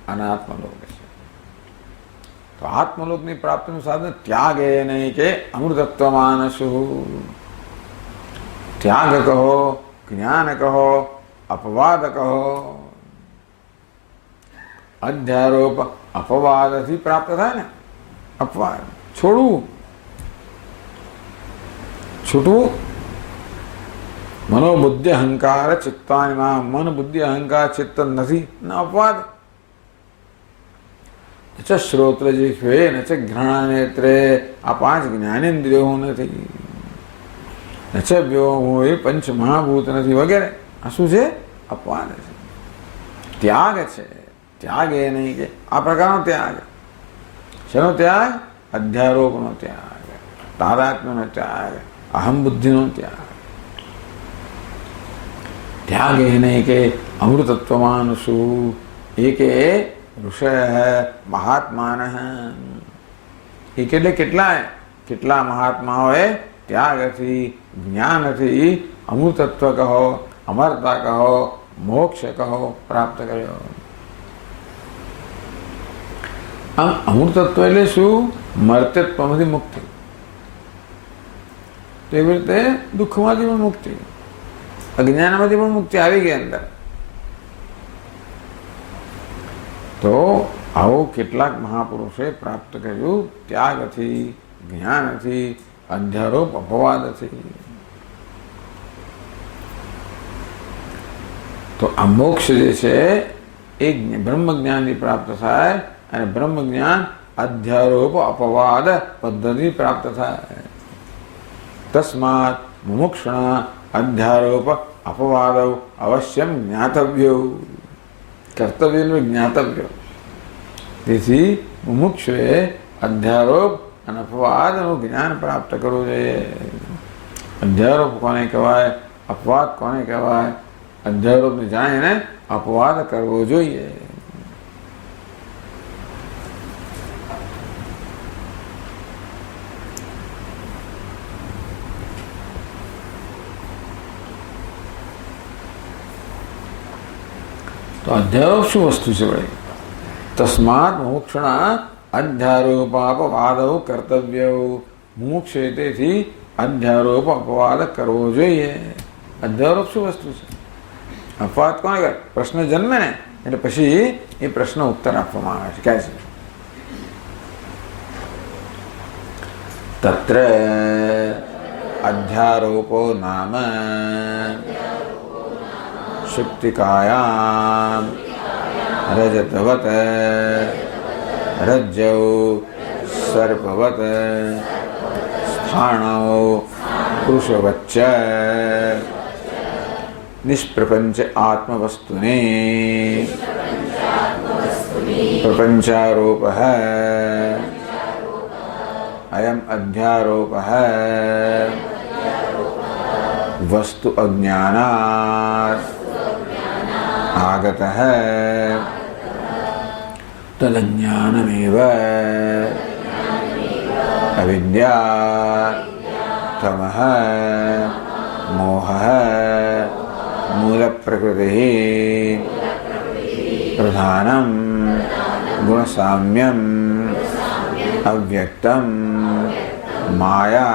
અને આત્મલોક છે. તો આત્મલોકની પ્રાપ્તિનું સાધન ત્યાગ એ નહીં કે અમૃતત્વ માનસું. ત્યાગ કહો, જ્ઞાન કહો, અપવાદ કહો. અધ્યારોપ અપવાદથી પ્રાપ્ત થાય ને. અપવાદ છોડવું, છૂટવું. મનોબુદ્ધિ અહંકાર ચિત્તાનિમાં, મન બુદ્ધિ અહંકાર ચિત્ત નથી ન અપવાદ. ન ચ શ્રોત્ર જીહ્વે ન ચ ઘ્રાણનેત્રે, આ પાંચ જ્ઞાનેન્દ્રિયો નથી. ન ચ વ્યોમોય પંચ મહાભૂત નથી વગેરે. આ શું છે? અપવાદ છે. ત્યાગ છે. ત્યાગ એ નહીં કે આ પ્રકારનો ત્યાગ. શેનો ત્યાગ? અધ્યારોપનો ત્યાગ, તાદાત્મ્યનો ત્યાગ, અહમ બુદ્ધિનો ત્યાગ. ત્યાગ એ નહીં કે અમૃતત્વમાન શું, એ કે ઋષય મહાત્માન. એ એટલે કેટલા મહાત્માઓએ ત્યાગથી, જ્ઞાનથી અમૃતત્વ કહો, અમરતા કહો, મોક્ષ કહો પ્રાપ્ત કર્યો. આમ અમૃતત્વ એટલે શું? મર્ત્યત્વમાંથી મુક્તિ. તો એવી રીતે દુઃખમાંથી પણ મુક્તિ, અજ્ઞાનમાંથી પણ મુક્તિ આવી ગઈ અંદર. તો આવો કેટલાક મહાપુરુષે પ્રાપ્ત કર્યું ત્યાગથી, જ્ઞાનથી, અધ્યારોપ અપવાદથી. તો આ મોક્ષ જે છે એ બ્રહ્મ જ્ઞાનની પ્રાપ્ત થાય, અને બ્રહ્મ જ્ઞાન અધ્યારોપ અપવાદ પદ્ધતિ પ્રાપ્ત થાય. તસ્માત મુમુક્ષુણા અધ્યારોપ અપવાદ અવશ્યમ જ્ઞાતવ્યો. કર્તવ્ય જ્ઞાતવ્ય. તેથી મુમુક્ષુએ અધ્યારોપ અને અપવાદનું જ્ઞાન પ્રાપ્ત કરવું જોઈએ. અધ્યારોપ કોને કહેવાય, અપવાદ કોને કહેવાય? અધ્યારોપને જાણીને અપવાદ કરવો જોઈએ. તો અધ્યારોપ શું વસ્તુ છે ભાઈ? તસ્માત મુમુક્ષુણા અધ્યારોપાપવાદ કર્તવ્ય. મુમુક્ષ તેથી અધ્યારોપ અપવાદ કરવો જોઈએ. અધ્યારોપ શું વસ્તુ છે? અપવાદ કોને કરે? પ્રશ્ન જન્મે ને એટલે પછી એ પ્રશ્ન ઉત્તર આપવામાં આવે છે. ક્યાં છે? તત્ર અધ્યારોપો નામ શુક્તિકાયામ રજતવત રજ્જૌ સર્પવત સ્થાણૌ પુરુષવચ્ચ નિષ્પ્રપંચ આત્મવસ્તુને પ્રપંચારોપ અયમ અધ્યારોપ વસ્તુ અજ્ઞાનાત આગત તદજ્ઞાનમેવ અવિદ્યા તમઃ मोह मूल प्रकृति प्रधानम गुणसाम्यम अव्यक्तम माया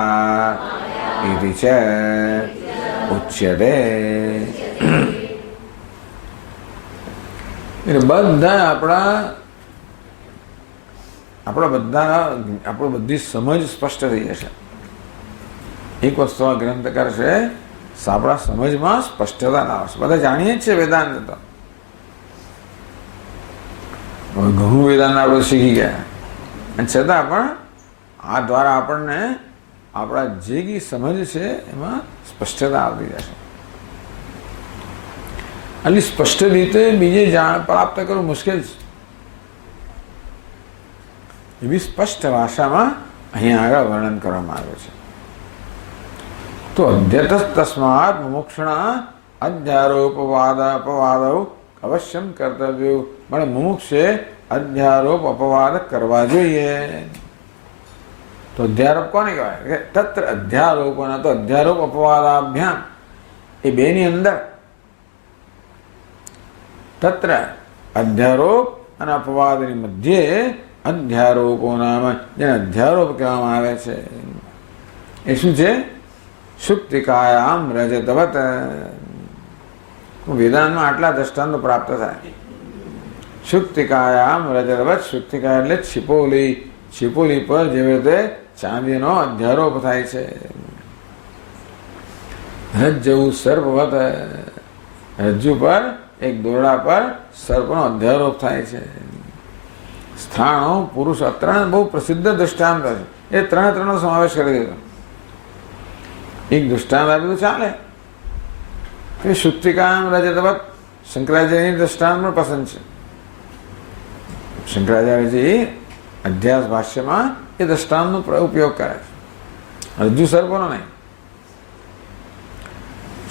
इति च उच्यते। એટલે બધા આપણા બધી સમજ સ્પષ્ટ થઈ જશે. એક વસ્તુ આ ગ્રંથકાર છે, આપણા સમજમાં સ્પષ્ટતા લાવશે. બધા જાણીએ જ છે વેદાંત તો, ઘણું વેદાંત આપણે શીખી ગયા, અને છતાં પણ આ દ્વારા આપણને આપણા જે કઈ સમજ છે એમાં સ્પષ્ટતા આવતી જશે. આટલી સ્પષ્ટ રીતે બીજે પ્રાપ્ત કરવું મુશ્કેલ છે. એવી સ્પષ્ટ ભાષામાં અહીંયા આગળ વર્ણન કરવામાં આવ્યું છે. તો અધ્યત તસ્માત મુમુક્ષણા અધ્યારોપવાદ અવશ્યમ કર્તવ્ય. પણ મુમુક્ષે અધ્યારોપ અપવાદ કરવા જોઈએ. તો અધ્યારોપ કોને કહેવાય? તત્ર અધ્યારોપના તો અધ્યારોપ અપવાદાભ્યામ, એ બેની અંદર તત્ર અધ્યારોપ અને અપવાદની મધ્યે અધ્યારોપોનામાં જેને અધ્યારોપ કહેવામાં આવે છે એ શું છે? શુક્તિકાયામ રજતવત. વેદાંતમાં આટલા દ્રષ્ટાંતો પ્રાપ્ત થાય. શુક્તિકાયામ રજતવત. શુક્તિકા એટલે છિપોલી. છિપોલી પર જેવી રીતે ચાંદીનો અધ્યારોપ થાય છે. રજ્જુ સર્પવત. રજ્જુ પર એક દોરડા પર સર્પનો અધ્યારોપ થાય છે. સ્થાણો પુરુષ. ત્રણ બહુ પ્રસિદ્ધ દૃષ્ટાંત છે. એ ત્રણનો સમાવેશ કરી દીધો. એક દૃષ્ટાંત આપ્યું ચાલે કે શુક્તિકામ રજતવત. શંકરાચાર્યની દૃષ્ટાંત પણ પસંદ છે. શંકરાચાર્યજી અધ્યાસ ભાષ્યમાં એ દૃષ્ટાંતનો ઉપયોગ કરે છે, રજ્જુ સર્પનો નહીં.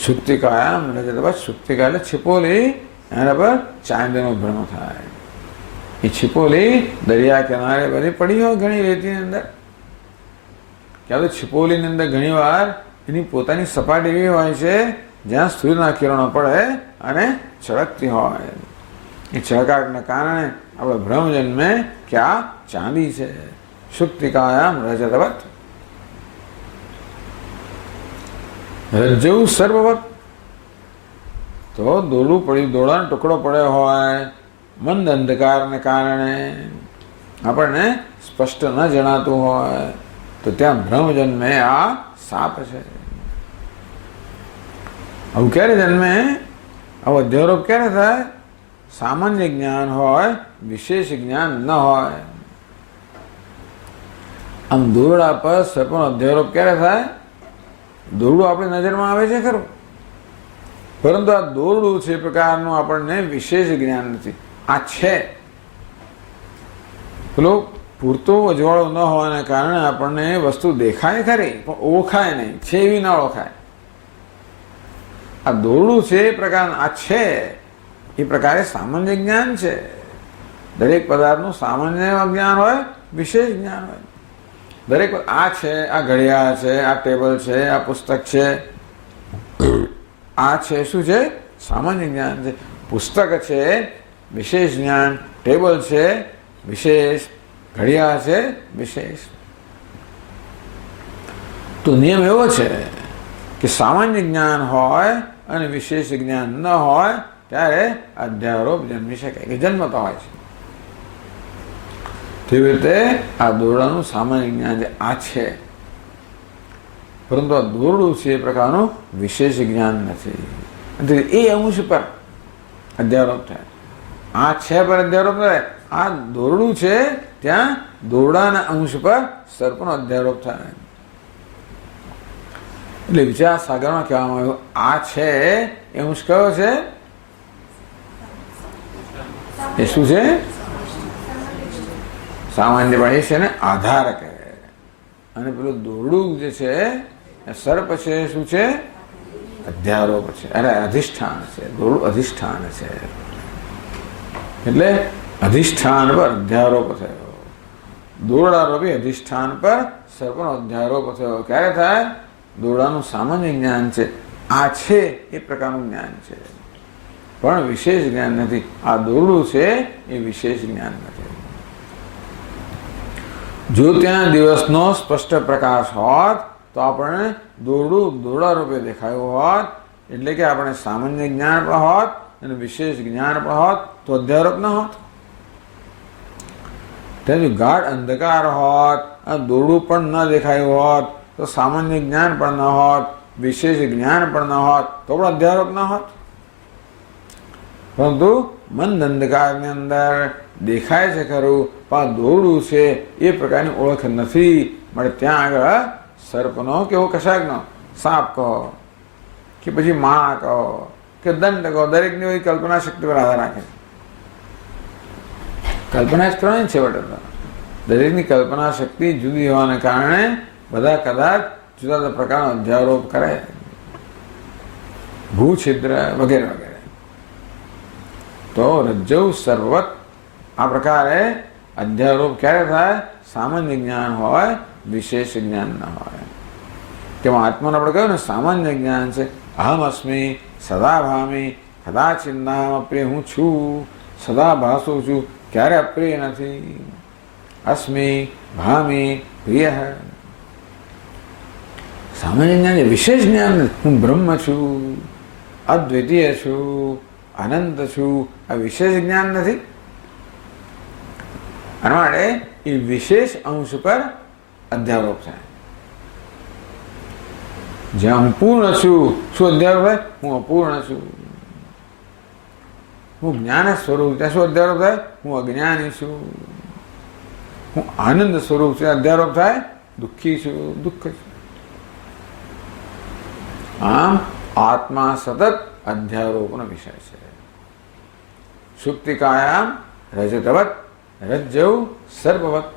શુક્તિકાયામ રજતવત. શુક્તિકા એટલે છિપોલી, એના પર ચાંદીનો ભ્રમ થાય. એ છિપોલી દરિયા કિનારે બધી પડી હોય ઘણી રેતીની અંદર. ક્યાં તો છિપોલીની અંદર ઘણી વાર એની પોતાની સપાટી એવી હોય છે જ્યાં સૂર્યના કિરણો પડે અને ચળકતી હોય. એ ચળકાટને કારણે આપણે ભ્રમ જન્મે કે આ ચાંદી છે. શુક્તિકાયામ રજતવત. રજ્જુ સર્વવત. તો દોરડું પડ્યું, દોરડાનો ટુકડો પડ્યો હોય, મંદ અંધકારને કારણે આપણને સ્પષ્ટ ન જણાતું હોય તો ત્યાં ભ્રમ જન્મે આ સાપ છે. આવું ક્યારે જન્મે? આવો અધ્યારોપ ક્યારે થાય? સામાન્ય જ્ઞાન હોય, વિશેષ જ્ઞાન ન હોય. આમ દોરડા પર સર્પનો અધ્યારોપ ક્યારે થાય? દોરડું આપણી નજરમાં આવે છે ખરું, પરંતુ આ દોરડું છે પ્રકારનું આપણને વિશેષ જ્ઞાન નથી. આ છે પેલો પૂરતો અજવાળો ન હોવાને કારણે આપણને વસ્તુ દેખાય ખરી પણ ઓળખાય નહીં, છે એવી ન ઓળખાય. આ દોરડું છે એ પ્રકારનું આ છે એ પ્રકારે સામાન્ય જ્ઞાન છે. દરેક પદાર્થનું સામાન્ય જ્ઞાન હોય, વિશેષ જ્ઞાન હોય. દરેક આ છે, આ ઘડિયાળ છે, આ ટેબલ છે, આ પુસ્તક છે, આ છે શું છે? સામાન્ય જ્ઞાન છે. પુસ્તક છે વિશેષ જ્ઞાન, ટેબલ છે વિશેષ, ઘડિયાળ છે વિશેષ. તો નિયમ એવો છે કે સામાન્ય જ્ઞાન હોય અને વિશેષ જ્ઞાન ન હોય ત્યારે અધ્યારોપ જન્મી શકે, કે જન્મતો હોય છે. તેવી રીતે આ દોરડાનું સામાન્ય જ્ઞાન છે, આ છે, પરંતુ આ દોરડું છે એ પ્રકારનું વિશેષ જ્ઞાન નથી. એ અંશ પર અધ્યારોપ થાય. આ છે પર અધ્યારોપ થાય. આ દોરડું છે ત્યાં દોરડાના અંશ પર સર્પનો અધ્યારોપ થાય. એટલે વિચાર સાગરમાં કહેવામાં આવ્યું આ છે એ અંશ કયો છે? એ શું છે? સામાન્ય પણ એ છે ને આધાર કહે. અને પેલું દોરડું જે છે એ સર્પ છે શું છે? અધ્યારોપ છે, અરે અધિષ્ઠાન છે. દોરડું અધિષ્ઠાન છે. એટલે અધિષ્ઠાન પર અધ્યારોપ થયો. દોરડારૂપી અધિષ્ઠાન પર સર્પનો અધ્યારોપ થયો. ક્યારે થાય? દોરડાનું સામાન્ય જ્ઞાન છે આ છે એ પ્રકારનું જ્ઞાન છે, પણ વિશેષ જ્ઞાન નથી. આ દોરડું છે એ વિશેષ જ્ઞાન નથી. જો ત્યાં દિવસનો સ્પષ્ટ પ્રકાશ હોત તો આપણને દોરડું દોરડા રૂપે દેખાયું હોત, એટલે કે આપણે સામાન્ય જ્ઞાન પણ હોત અને વિશેષ જ્ઞાન પણ હોત તો અધ્યારોપ ન હોત. ત્યાં જો ગાઢ અંધકાર હોત અને દોરડું પણ ન દેખાયું હોત તો સામાન્ય જ્ઞાન પણ ન હોત, વિશેષ જ્ઞાન પણ ન હોત તો પણ અધ્યારોપ ન હોત. પરંતુ મંદ અંધકારની અંદર દેખાય છે ખરું, પણ દોરડું છે એ પ્રકારની ઓળખ નથી. મળે ત્યાં આગળ સર્પનો કે એવો કશાકનો સાપ કહો કે પછી માળા કહો કે દંડ કહો, દરેકની એવી કલ્પના શક્તિ પર આધાર રાખે છે. કલ્પના જ કરવાની છેવટે તો દરેકની કલ્પના શક્તિ જુદી હોવાને કારણે બધા કદાચ જુદા જુદા પ્રકારનો અધ્યારોપ કરે, ભૂછિદ્ર વગેરે વગેરે. તો રજ્જુ સર્વત આ પ્રકારે અધ્યારોપ ક્યારે થાય? સામાન્ય જ્ઞાન હોય, વિશેષ જ્ઞાન ન હોય. તેમાં આત્માને આપણે કહ્યું ને સામાન્ય જ્ઞાન છે. અહમ અસ્મિ સદા ભામી કદાચિન્નાહમ અપ્રિય, હું છું, સદા ભાસું છું, ક્યારે અપ્રિય નથી. અસ્મિ ભામી પ્રિય. સામાન્ય જ્ઞાન છે, વિશેષ જ્ઞાન નથી. હું બ્રહ્મ છું, અદ્વિતીય છું, અનંત છું. આ વિશેષ જ્ઞાન નથી. અને માટે એ વિશેષ અંશ પર અધ્યારોપ થાય. જ્યાં હું પૂર્ણ છું, શું અધ્યારોપ થાય? હું અપૂર્ણ છું. હું જ્ઞાન સ્વરૂપ, ત્યાં શું અધ્યારોપ થાય? હું અજ્ઞાની છું. હું આનંદ સ્વરૂપ છે, અધ્યારોપ થાય? દુઃખી છું, દુઃખ છું. આમ આત્મા સતત અધ્યારોપનો વિષય છે. સુપ્તિકાયામ રજતવત રજ્જૌ સર્પવત.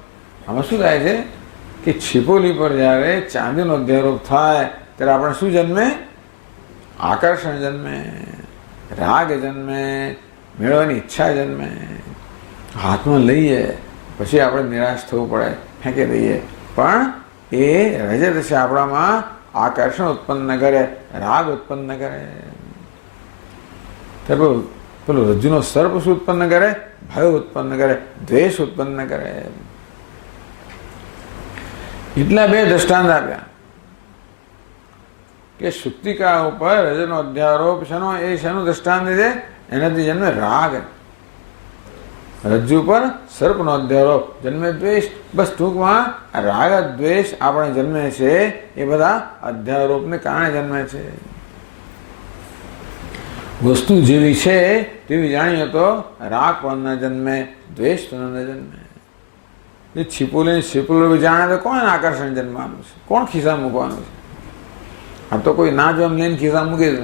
આમાં શું થાય છે કે છીપોલી પર જ્યારે ચાંદીનો અધ્યારોપ થાય ત્યારે આપણે શું જન્મે? આકર્ષણ જન્મે, રાગ જન્મે, મેળવવાની ઈચ્છા જન્મે. હાથમાં લઈએ પછી આપણે નિરાશ થવું પડે, ફેંકી દઈએ. પણ એ રજત છે આપણામાં આકર્ષણ ઉત્પન્ન કરે, રાગ ઉત્પન્ન કરે. પેલું રજ્જુનો સર્પ શું ઉત્પન્ન કરે? ભય ઉત્પન્ન કરે, દ્વેષ ઉત્પન્ન કરે. એટલા બે દ્રષ્ટાંત આપ્યા કે સુક્તિકા ઉપર રજનો અધ્યારોપ શેનો? એ શેનું દ્રષ્ટાંત છે? એનાથી જન્મે રાગ. રજ્જુ પર સર્પનો અધ્યારોપ જન્મે દ્વેષ. બસ ટૂંકમાં રાગ દ્વેષ આપણે જન્મે છે એ બધા અધ્યારોપને કારણે જન્મે છે. વસ્તુ જેવી છે તેવી જાણીએ તો રાગ પણ ન જન્મે, દ્વેષ પણ ન જન્મે. એ છીપુલી જાણે તો કોણ આકર્ષણ જન્મવાનું છે? કોણ ખિસ્સા મૂકવાનું છે? આ તો કોઈ ના જો એમ લઈને ખિસ્સા મૂકી દે.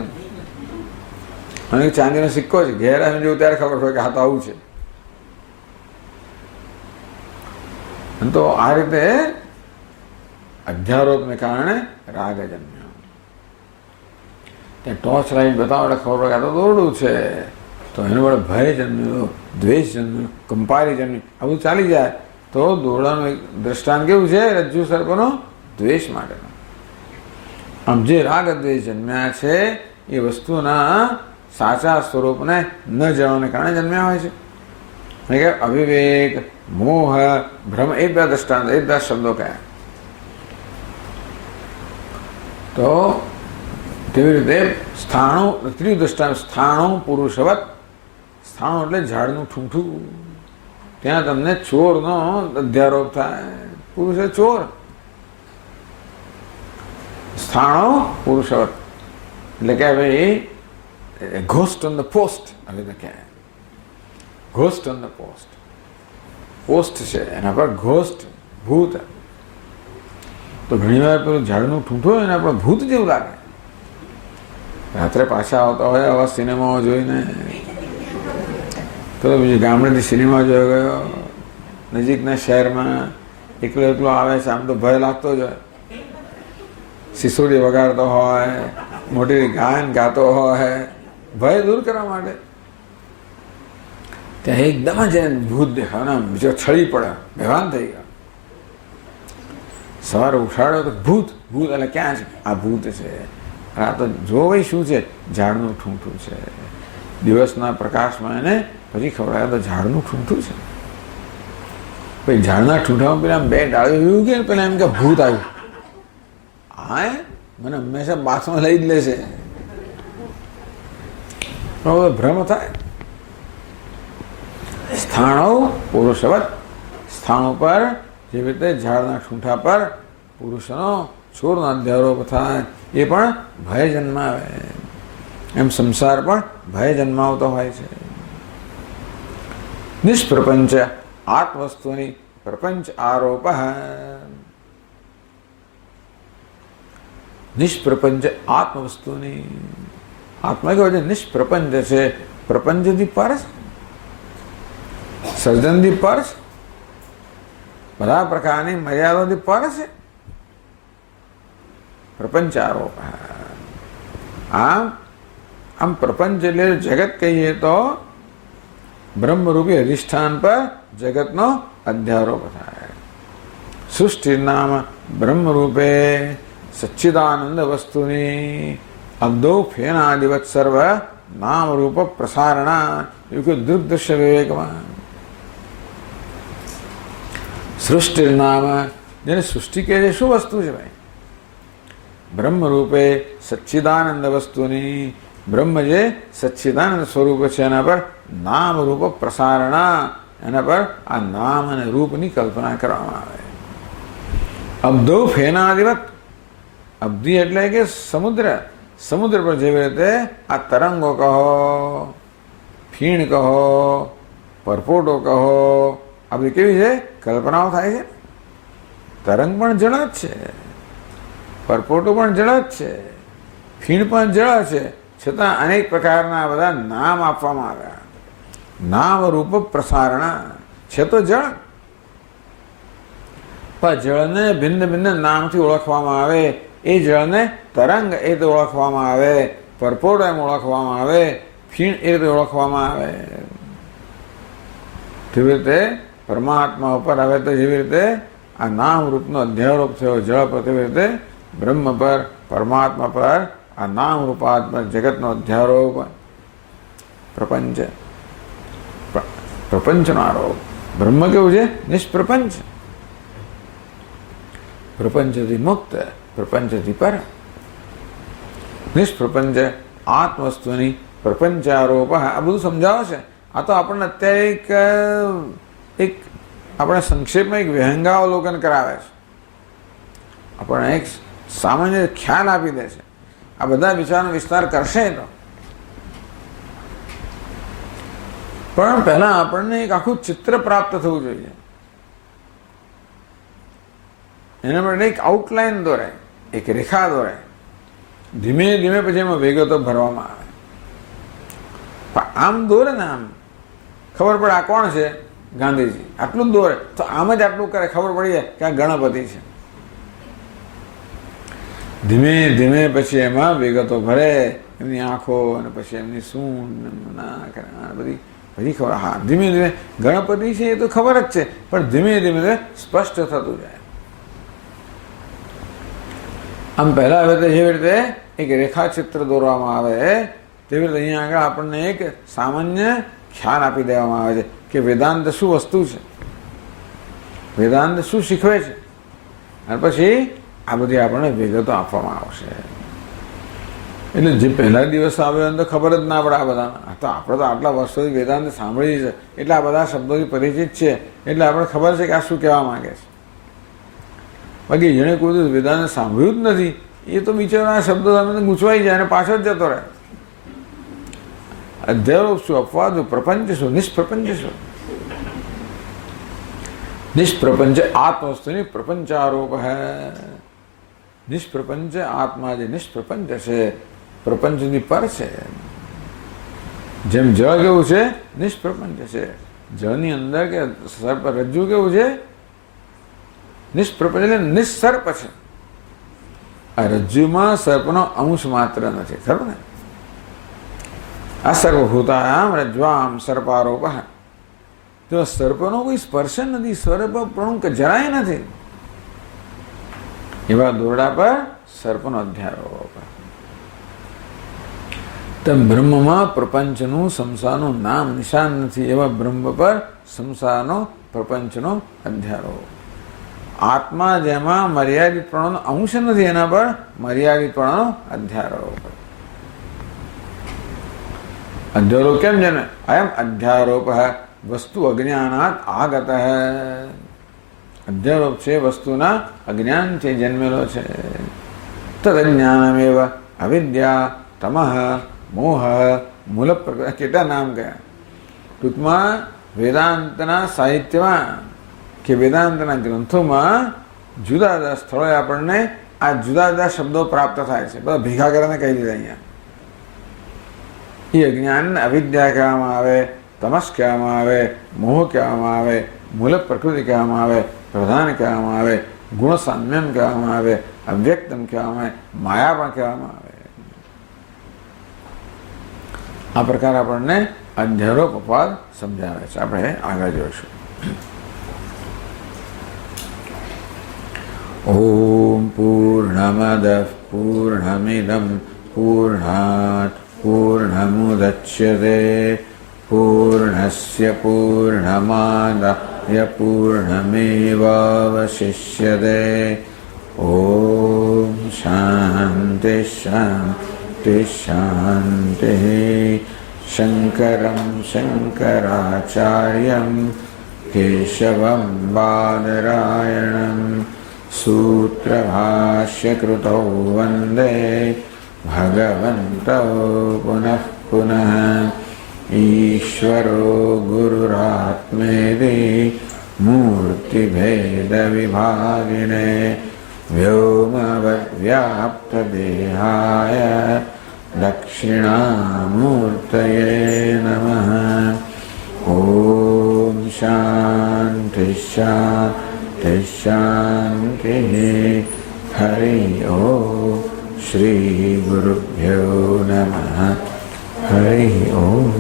અને ચાંદીનો સિક્કો છે, ઘેર એમ જેવું ત્યારે ખબર પડે કે હા તો આવું છે. તો આ રીતે અધ્યારોપને કારણે રાગ જન્મ્યો. ત્યાં ટોર્ચ લાઈટ બતાવો એટલે ખબર પડે કે આ તો દોરડું છે. તો એનું વડે ભય જન્મ્યો, દ્વેષ જન્મ્યો, કંપારી જન્મ્યું, આ બધું ચાલી જાય. તો દોરડાનું એક દ્રષ્ટાંત કેવું છે? રજ્જુ સર્પનો દ્વેષ માટેનો. આમ જે રાગ દ્વેષ જન્મ્યા છે એ વસ્તુના સાચા સ્વરૂપને ન જવાને કારણે જન્મ્યા હોય છે. કે અવિવેક, મોહ, ભ્રમ, એ બે દ્રષ્ટાંત, એ 10 શબ્દો કયા. તો તેવી રીતે સ્થાણું, ત્રીજું દ્રષ્ટાંત સ્થાણું પુરુષવત. સ્થાણું એટલે ઝાડનું ઠૂંઠું. ત્યાં તમને ચોરનો અધ્યારોપ થાય. પુરુષ એ ચોર. સ્થાણો પુરુષવત એટલે કે ભાઈ ઘોસ્ટ ઓન ધ પોસ્ટ. હવે તો ક્યાં ghost on the post. Post છે એના પર ઘોસ્ટ, ભૂત. તો ઘણી વાર પેલું ઝાડનું ઠૂંઠું હોય ને આપણે ભૂત જેવું લાગે. રાત્રે પાછા આવતા હોય આવા સિનેમાઓ જોઈને. તો બીજી ગામડેથી સિનેમા જોઈ ગયો, નજીકના શહેરમાં એકલો આવે છે, આમ તો ભય લાગતો જ હોય. સિસોડી વગાડતો હોય, મોટી ગાયન ગાતો હોય, ભય દૂર કરવા માટે. ત્યાં એકદમ જ ભૂત દેખાય ને બીજો છળી પડે, બેભાન થઈ ગયા. સવારે ઉઠાડ્યો તો ભૂત. ભૂત એટલે ક્યાં છે? આ ભૂત છે. આ તો જોવાય શું છે? ઝાડનું ઠૂંઠું છે. દિવસના પ્રકાશમાં એને પછી ખબર આવે તો ઝાડનું ઠૂંઠું છે. પછી ઝાડના ઠૂંઠામાં પેલા બે ડાળીઓ એવું કે પેલા એમ કે ભૂત આવ્યું. હા, મને હંમેશા બાથમાં લઈ જ લેશે. ભ્રમ થાય. સ્થાણો પુરુષવત, સ્થાનો પર જેવી રીતે ઝાડના ઠૂંઠા પર પુરુષનો છોડનો અધ્યારોપ થાય, એ પણ ભય જન્માવે. એમ સંસાર પણ ભય જન્માવતો હોય છે. નિષ્પ્રપંચ આત્મવસ્તુની પ્રપંચ આરોપ. નિષ્પ્રપંચ આત્મવસ્તુની, આત્મા કેવો છે? નિષ્પ્રપંચ છે. પ્રપંચથી પર છે, સર્જનથી પર છે, બધા પ્રકારની મર્યાદાથી પર છે. પ્રપંચ આરોપ. આમ પ્રપંચ એટલે જગત કહીએ તો બ્રહ્મરૂપી અધિષ્ઠાન પર જગતનો અધ્યારોપ થાય. સૃષ્ટિ નામ બ્રહ્મરૂપે સચ્ચિદાનંદ વસ્તુની અબ્દો ફેનાદિવત સર્વ નામ રૂપ પ્રસારણા એવું દૃગ્દૃશ્ય વિવેકમાં. સૃષ્ટિ નામ, જેને સૃષ્ટિ કહે છે શું વસ્તુ છે ભાઈ? બ્રહ્મરૂપે સચ્ચિદાનંદ વસ્તુની, બ્રહ્મ જે સચ્ચિદાનંદ સ્વરૂપ છે એના પર નામ રૂપ પ્રસારણા, એના પર આ નામ અને રૂપની કલ્પના કરવામાં આવે. અબ્દો ફેનાદિવત, અબ્ધિ એટલે કે સમુદ્ર, સમુદ્ર પર જેવી રીતે આ તરંગો કહો, ફીણ કહો, પરપોટો કહો, આ બધી કેવી છે કલ્પનાઓ થાય છે. તરંગ પણ જળ જ છે, પરપોટો પણ જળ જ છે, ફીણ પણ જળ છે, છતાં અનેક પ્રકારના બધા નામ આપવામાં આવ્યા. નામ રૂપ પ્રસારણા છે તો જળ, પણ જળને ભિન્ન ભિન્ન નામથી ઓળખવામાં આવે. એ જળને તરંગ એ રીતે ઓળખવામાં આવે, પરપોટો એમ ઓળખવામાં આવે, ફીણ એ રીતે ઓળખવામાં આવે. તેવી રીતે પરમાત્મા ઉપર હવે તો જેવી રીતે આ નામ રૂપનો અધ્યારોપ થયો જળ પર, તેવી રીતે બ્રહ્મ પર, પરમાત્મા પર આ નામ રૂપાત્મક જગતનો અધ્યારોપ. પ્રપંચ, પ્રપંચનો આરોપ. બ્રહ્મ કેવું છે? નિષ્પ્રપંચ, પ્રપંચથી મુક્ત, પ્રપંચથી પર. નિષ્પ્રપંચ આત્મવસ્તુની પ્રપંચ આરોપ. આ બધું સમજાવે છે. આ તો આપણને અત્યારે એક આપણે સંક્ષેપમાં એક વિહંગાવલોકન કરાવે છે, આપણને એક સામાન્ય ખ્યાલ આપી દે છે. આ બધા વિચારનો વિસ્તાર કરશે તો પણ પહેલા આપણને એક આખું ચિત્ર પ્રાપ્ત થવું જોઈએ. એના માટે એક આઉટલાઈન દોરાય, એક રેખા દોરાય, ધીમે ધીમે પછી એમાં વિગતો ભરવામાં આવે. પણ આમ દોરે ને, આમ ખબર પડે આ કોણ છે? ગાંધીજી. આટલું જ દોરે તો આમ જ આટલું કરે, ખબર પડી જાય કે આ ગણપતિ છે. ધીમે ધીમે પછી એમાં વિગતો ભરે, એમની આંખો અને પછી એમની સૂંઢ, નાક, બધી પછી ખબર. હા, ધીમે ધીમે ગણપતિ છે એ તો ખબર જ છે, પણ ધીમે ધીમે સ્પષ્ટ થતું જાય. આમ પહેલા હવે તો જેવી રીતે એક રેખાચિત્ર દોરવામાં આવે, તેવી રીતે અહીંયા આગળ આપણને એક સામાન્ય ખ્યાલ આપી દેવામાં આવે છે કે વેદાંત શું વસ્તુ છે, વેદાંત શું શીખવે છે, અને પછી આ બધી આપણને વિગતો આપવામાં આવશે. એટલે જે પહેલા દિવસ આવ્યો એને તો ખબર જ ના પડે આ બધાને. આ તો આપણે તો આટલા વર્ષોથી વેદાંત સાંભળી છે, એટલે આ બધા શબ્દોથી પરિચિત છે, એટલે આપણે ખબર છે કે આ શું કહેવા માંગે છે. બાકી જેણે કોઈ દિવસ વેદાંત સાંભળ્યું જ નથી એ તો બિચારો આ શબ્દો સામે ગૂંચવાઈ જાય અને પાછળ જ જતો રહે. અધ્યારોપ શું, અપવાદ શું, પ્રપંચ શું, નિષ્પ્રપંચ શું? નિષ્પ્રપંચ આત્મવસ્તુની પ્રપંચારોપ હે. નિષ્પ્રપંચ આત્મા જે નિષ્પ્રપંચ છે, પ્રપંચની પર છે. જેમ જળ કેવું છે? નિષ્પ્રપંચ છે. જળની અંદર કે સર્પ રજ્જુ કેવું છે? નિષ્પ્રપંચ એટલે નિસર્પ છે. આ રજ્જુમાં સર્પનો અંશ માત્ર નથી, ખરું ને? આ સર્વભૂતાયામ રજ્વામ સર્પારોપ. તો સર્પનો કોઈ સ્પર્શ નથી, સર્પ પ્રણુક જરાય નથી. એવા દોરડા પર સર્પનો અધ્યારોપ. તેમ બ્રહ્મમાં પ્રપંચનું સંસારનું નામ નિશાન નથી, એવા બ્રહ્મ પર સંસારનો પ્રપંચનો અધ્યારો. આત્મા જેમાં મર્યાદિતપણાનો અંશ નથી, એના પર મર્યાદિતપણાનો અધ્યારો. અધ્યારો કેમ છે ને? અયમ અધ્યારોપ વસ્તુ અજ્ઞાનાત આગત. અધ્યારોપ છે વસ્તુના અજ્ઞાનથી જન્મેલો છે. તદજ્ઞાનમેવ અવિદ્યા તમઃ મોહ મૂલ પ્રકૃતિ. કેટલા નામ ગયા? ટૂંકમાં વેદાંતના સાહિત્યમાં કે વેદાંતના ગ્રંથોમાં જુદા જુદા સ્થળોએ આપણને આ જુદા જુદા શબ્દો પ્રાપ્ત થાય છે. બધા ભેગા કરીને કહી દીધા અહીંયા. એ અજ્ઞાન અવિદ્યા કહેવામાં આવે, તમસ કહેવામાં આવે, મોહ કહેવામાં આવે, મૂલ પ્રકૃતિ કહેવામાં આવે, પ્રધાન કહેવામાં આવે, ગુણ સામ્યમ કહેવામાં આવે, અવ્યક્તમ કહેવામાં આવે, માયા પણ કહેવામાં આવે. આ પ્રકાર આપણને અધ્યારોપ અપવાદ સમજાવે છે. આપણે આગળ જોઈશું. ઓમ પૂર્ણમદ પૂર્ણમિદમ પૂર્ણાત પૂર્ણમુદચ્યતે પૂર્ણસ્ય પૂર્ણમાદાય પૂર્ણમેવાવશિષ્યતે. ઓમ શાંતિ શાંતિ શાંતિ. શંકરં શંકરાચાર્યં કેશવં બાદરાયણં સૂત્રભાષ્યકૃતૌ વંદે ભગવन्तौ પુનઃ પુનઃ. ઈશ્વરો ગુરુરાત્મેતિ મૂર્તિભેદવિભાગિને વ્યોમવદ્વ્યાપ્તદેહાય દક્ષિણામૂર્તયે નમઃ. ઓમ શાંતિ શાંતિ શાંતિ. હરિ ઓમ. શ્રી ગુરુભ્યો નમઃ. હરિ ઓમ.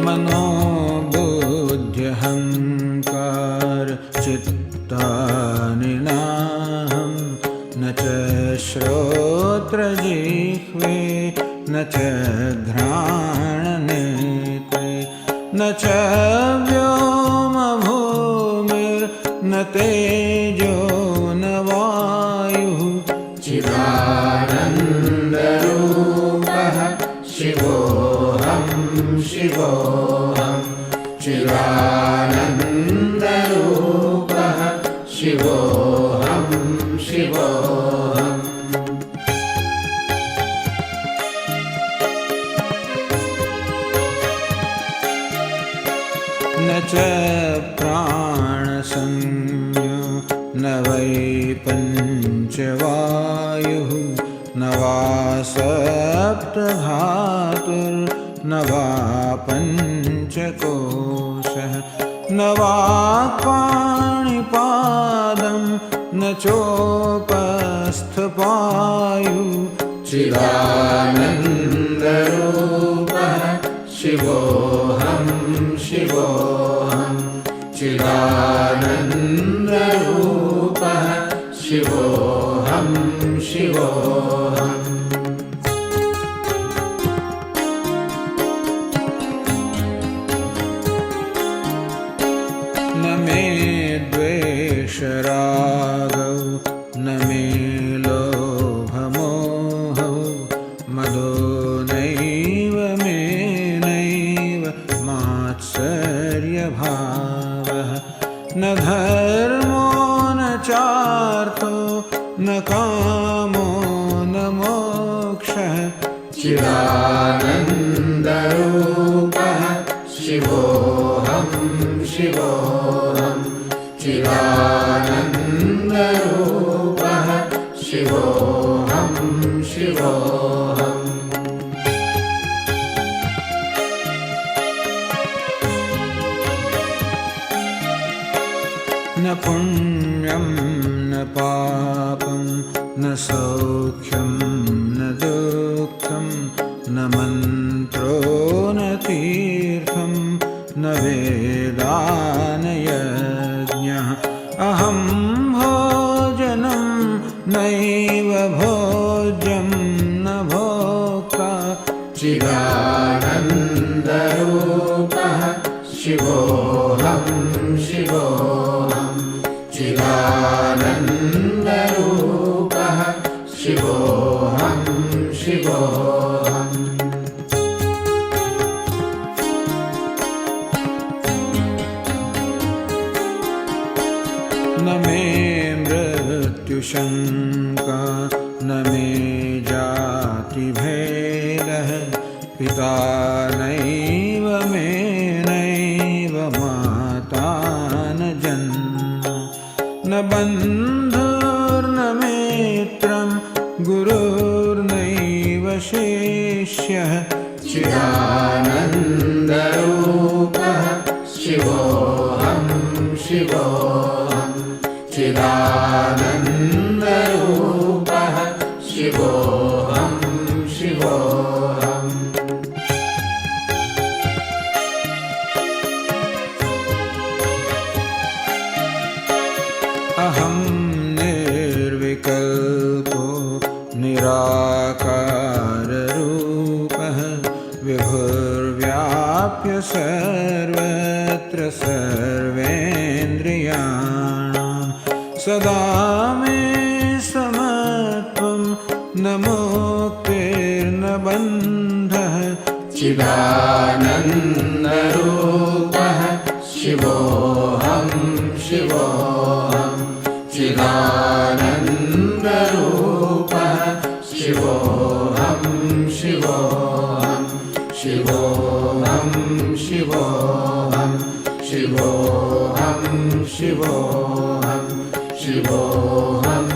मनोबुद्ध्यहंकार चित्तानि नाहं न च श्रोत्रजिह्वे न च घ्राणनेत्रे न च व्योमभूमिर्न तेजो न वायुः. चिदानन्दरूपः शिवोऽहं शिवोऽहं. चिदानन्दरूपः शिवोऽहं शिवोऽहम्. न च प्राणसंज्ञो न वै पञ्चवायुः न वा सप्तधातुर्न वा पञ्चकोशः न वा पाणिपादं न चोपस्थपायु. चिदानन्दरूपः शिवोऽहं शिवोऽहं. चिदानन्दरूपः शिवोऽहं शिवोऽहम्. न मे द्वेषरागौ न मे लोभमोहौ मदो नैव मे नैव मात्सर्यभावः. न धर्मो न चार्थो न कामो न मोक्षः. चिदानन्दरूपः शिवोऽहं शिवोऽहं. चिदानन्दरूपः शिवोऽहं शिवोऽहम्. न पुण्यं न सौख्यं न दुःखं न मन्त्रो न तीर्थं न वेदा न यज्ञः अहं भोजनं नैव भोज्यं न भोक्ता चिदानन्दरूपः शिवोऽहं शिवोऽहं चिदानन्दरूपः शिवोऽहं शिवोऽहम् न मे मृत्युशङ्का न मे जातिभेदः पिता नैव मे नैव माता न जन्म न बन्धुर्न मित्रं गुरुर्नैव शिष्यः चिदानन्दरूपः शिवोऽहं शिवोऽहं चिदानन्दरूपः शिवोऽहं शिवोऽहम् अहं निर्विकल्पो निराकाररूपः विभुर्व्याप्य सर्वत्र सर्वेन्द्रियाणां सदा मे समत्वं न मुक्तिर्न बन्धः चिदानन्दरूपः शिवोऽहं शिवोऽहं चिदानन्दरूपः शिवोऽहं शिवोऽहं शिवोऽहं शिवोऽहं शिवोऽहं शिवोऽहं शिवोऽहं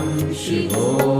शिवोऽहम्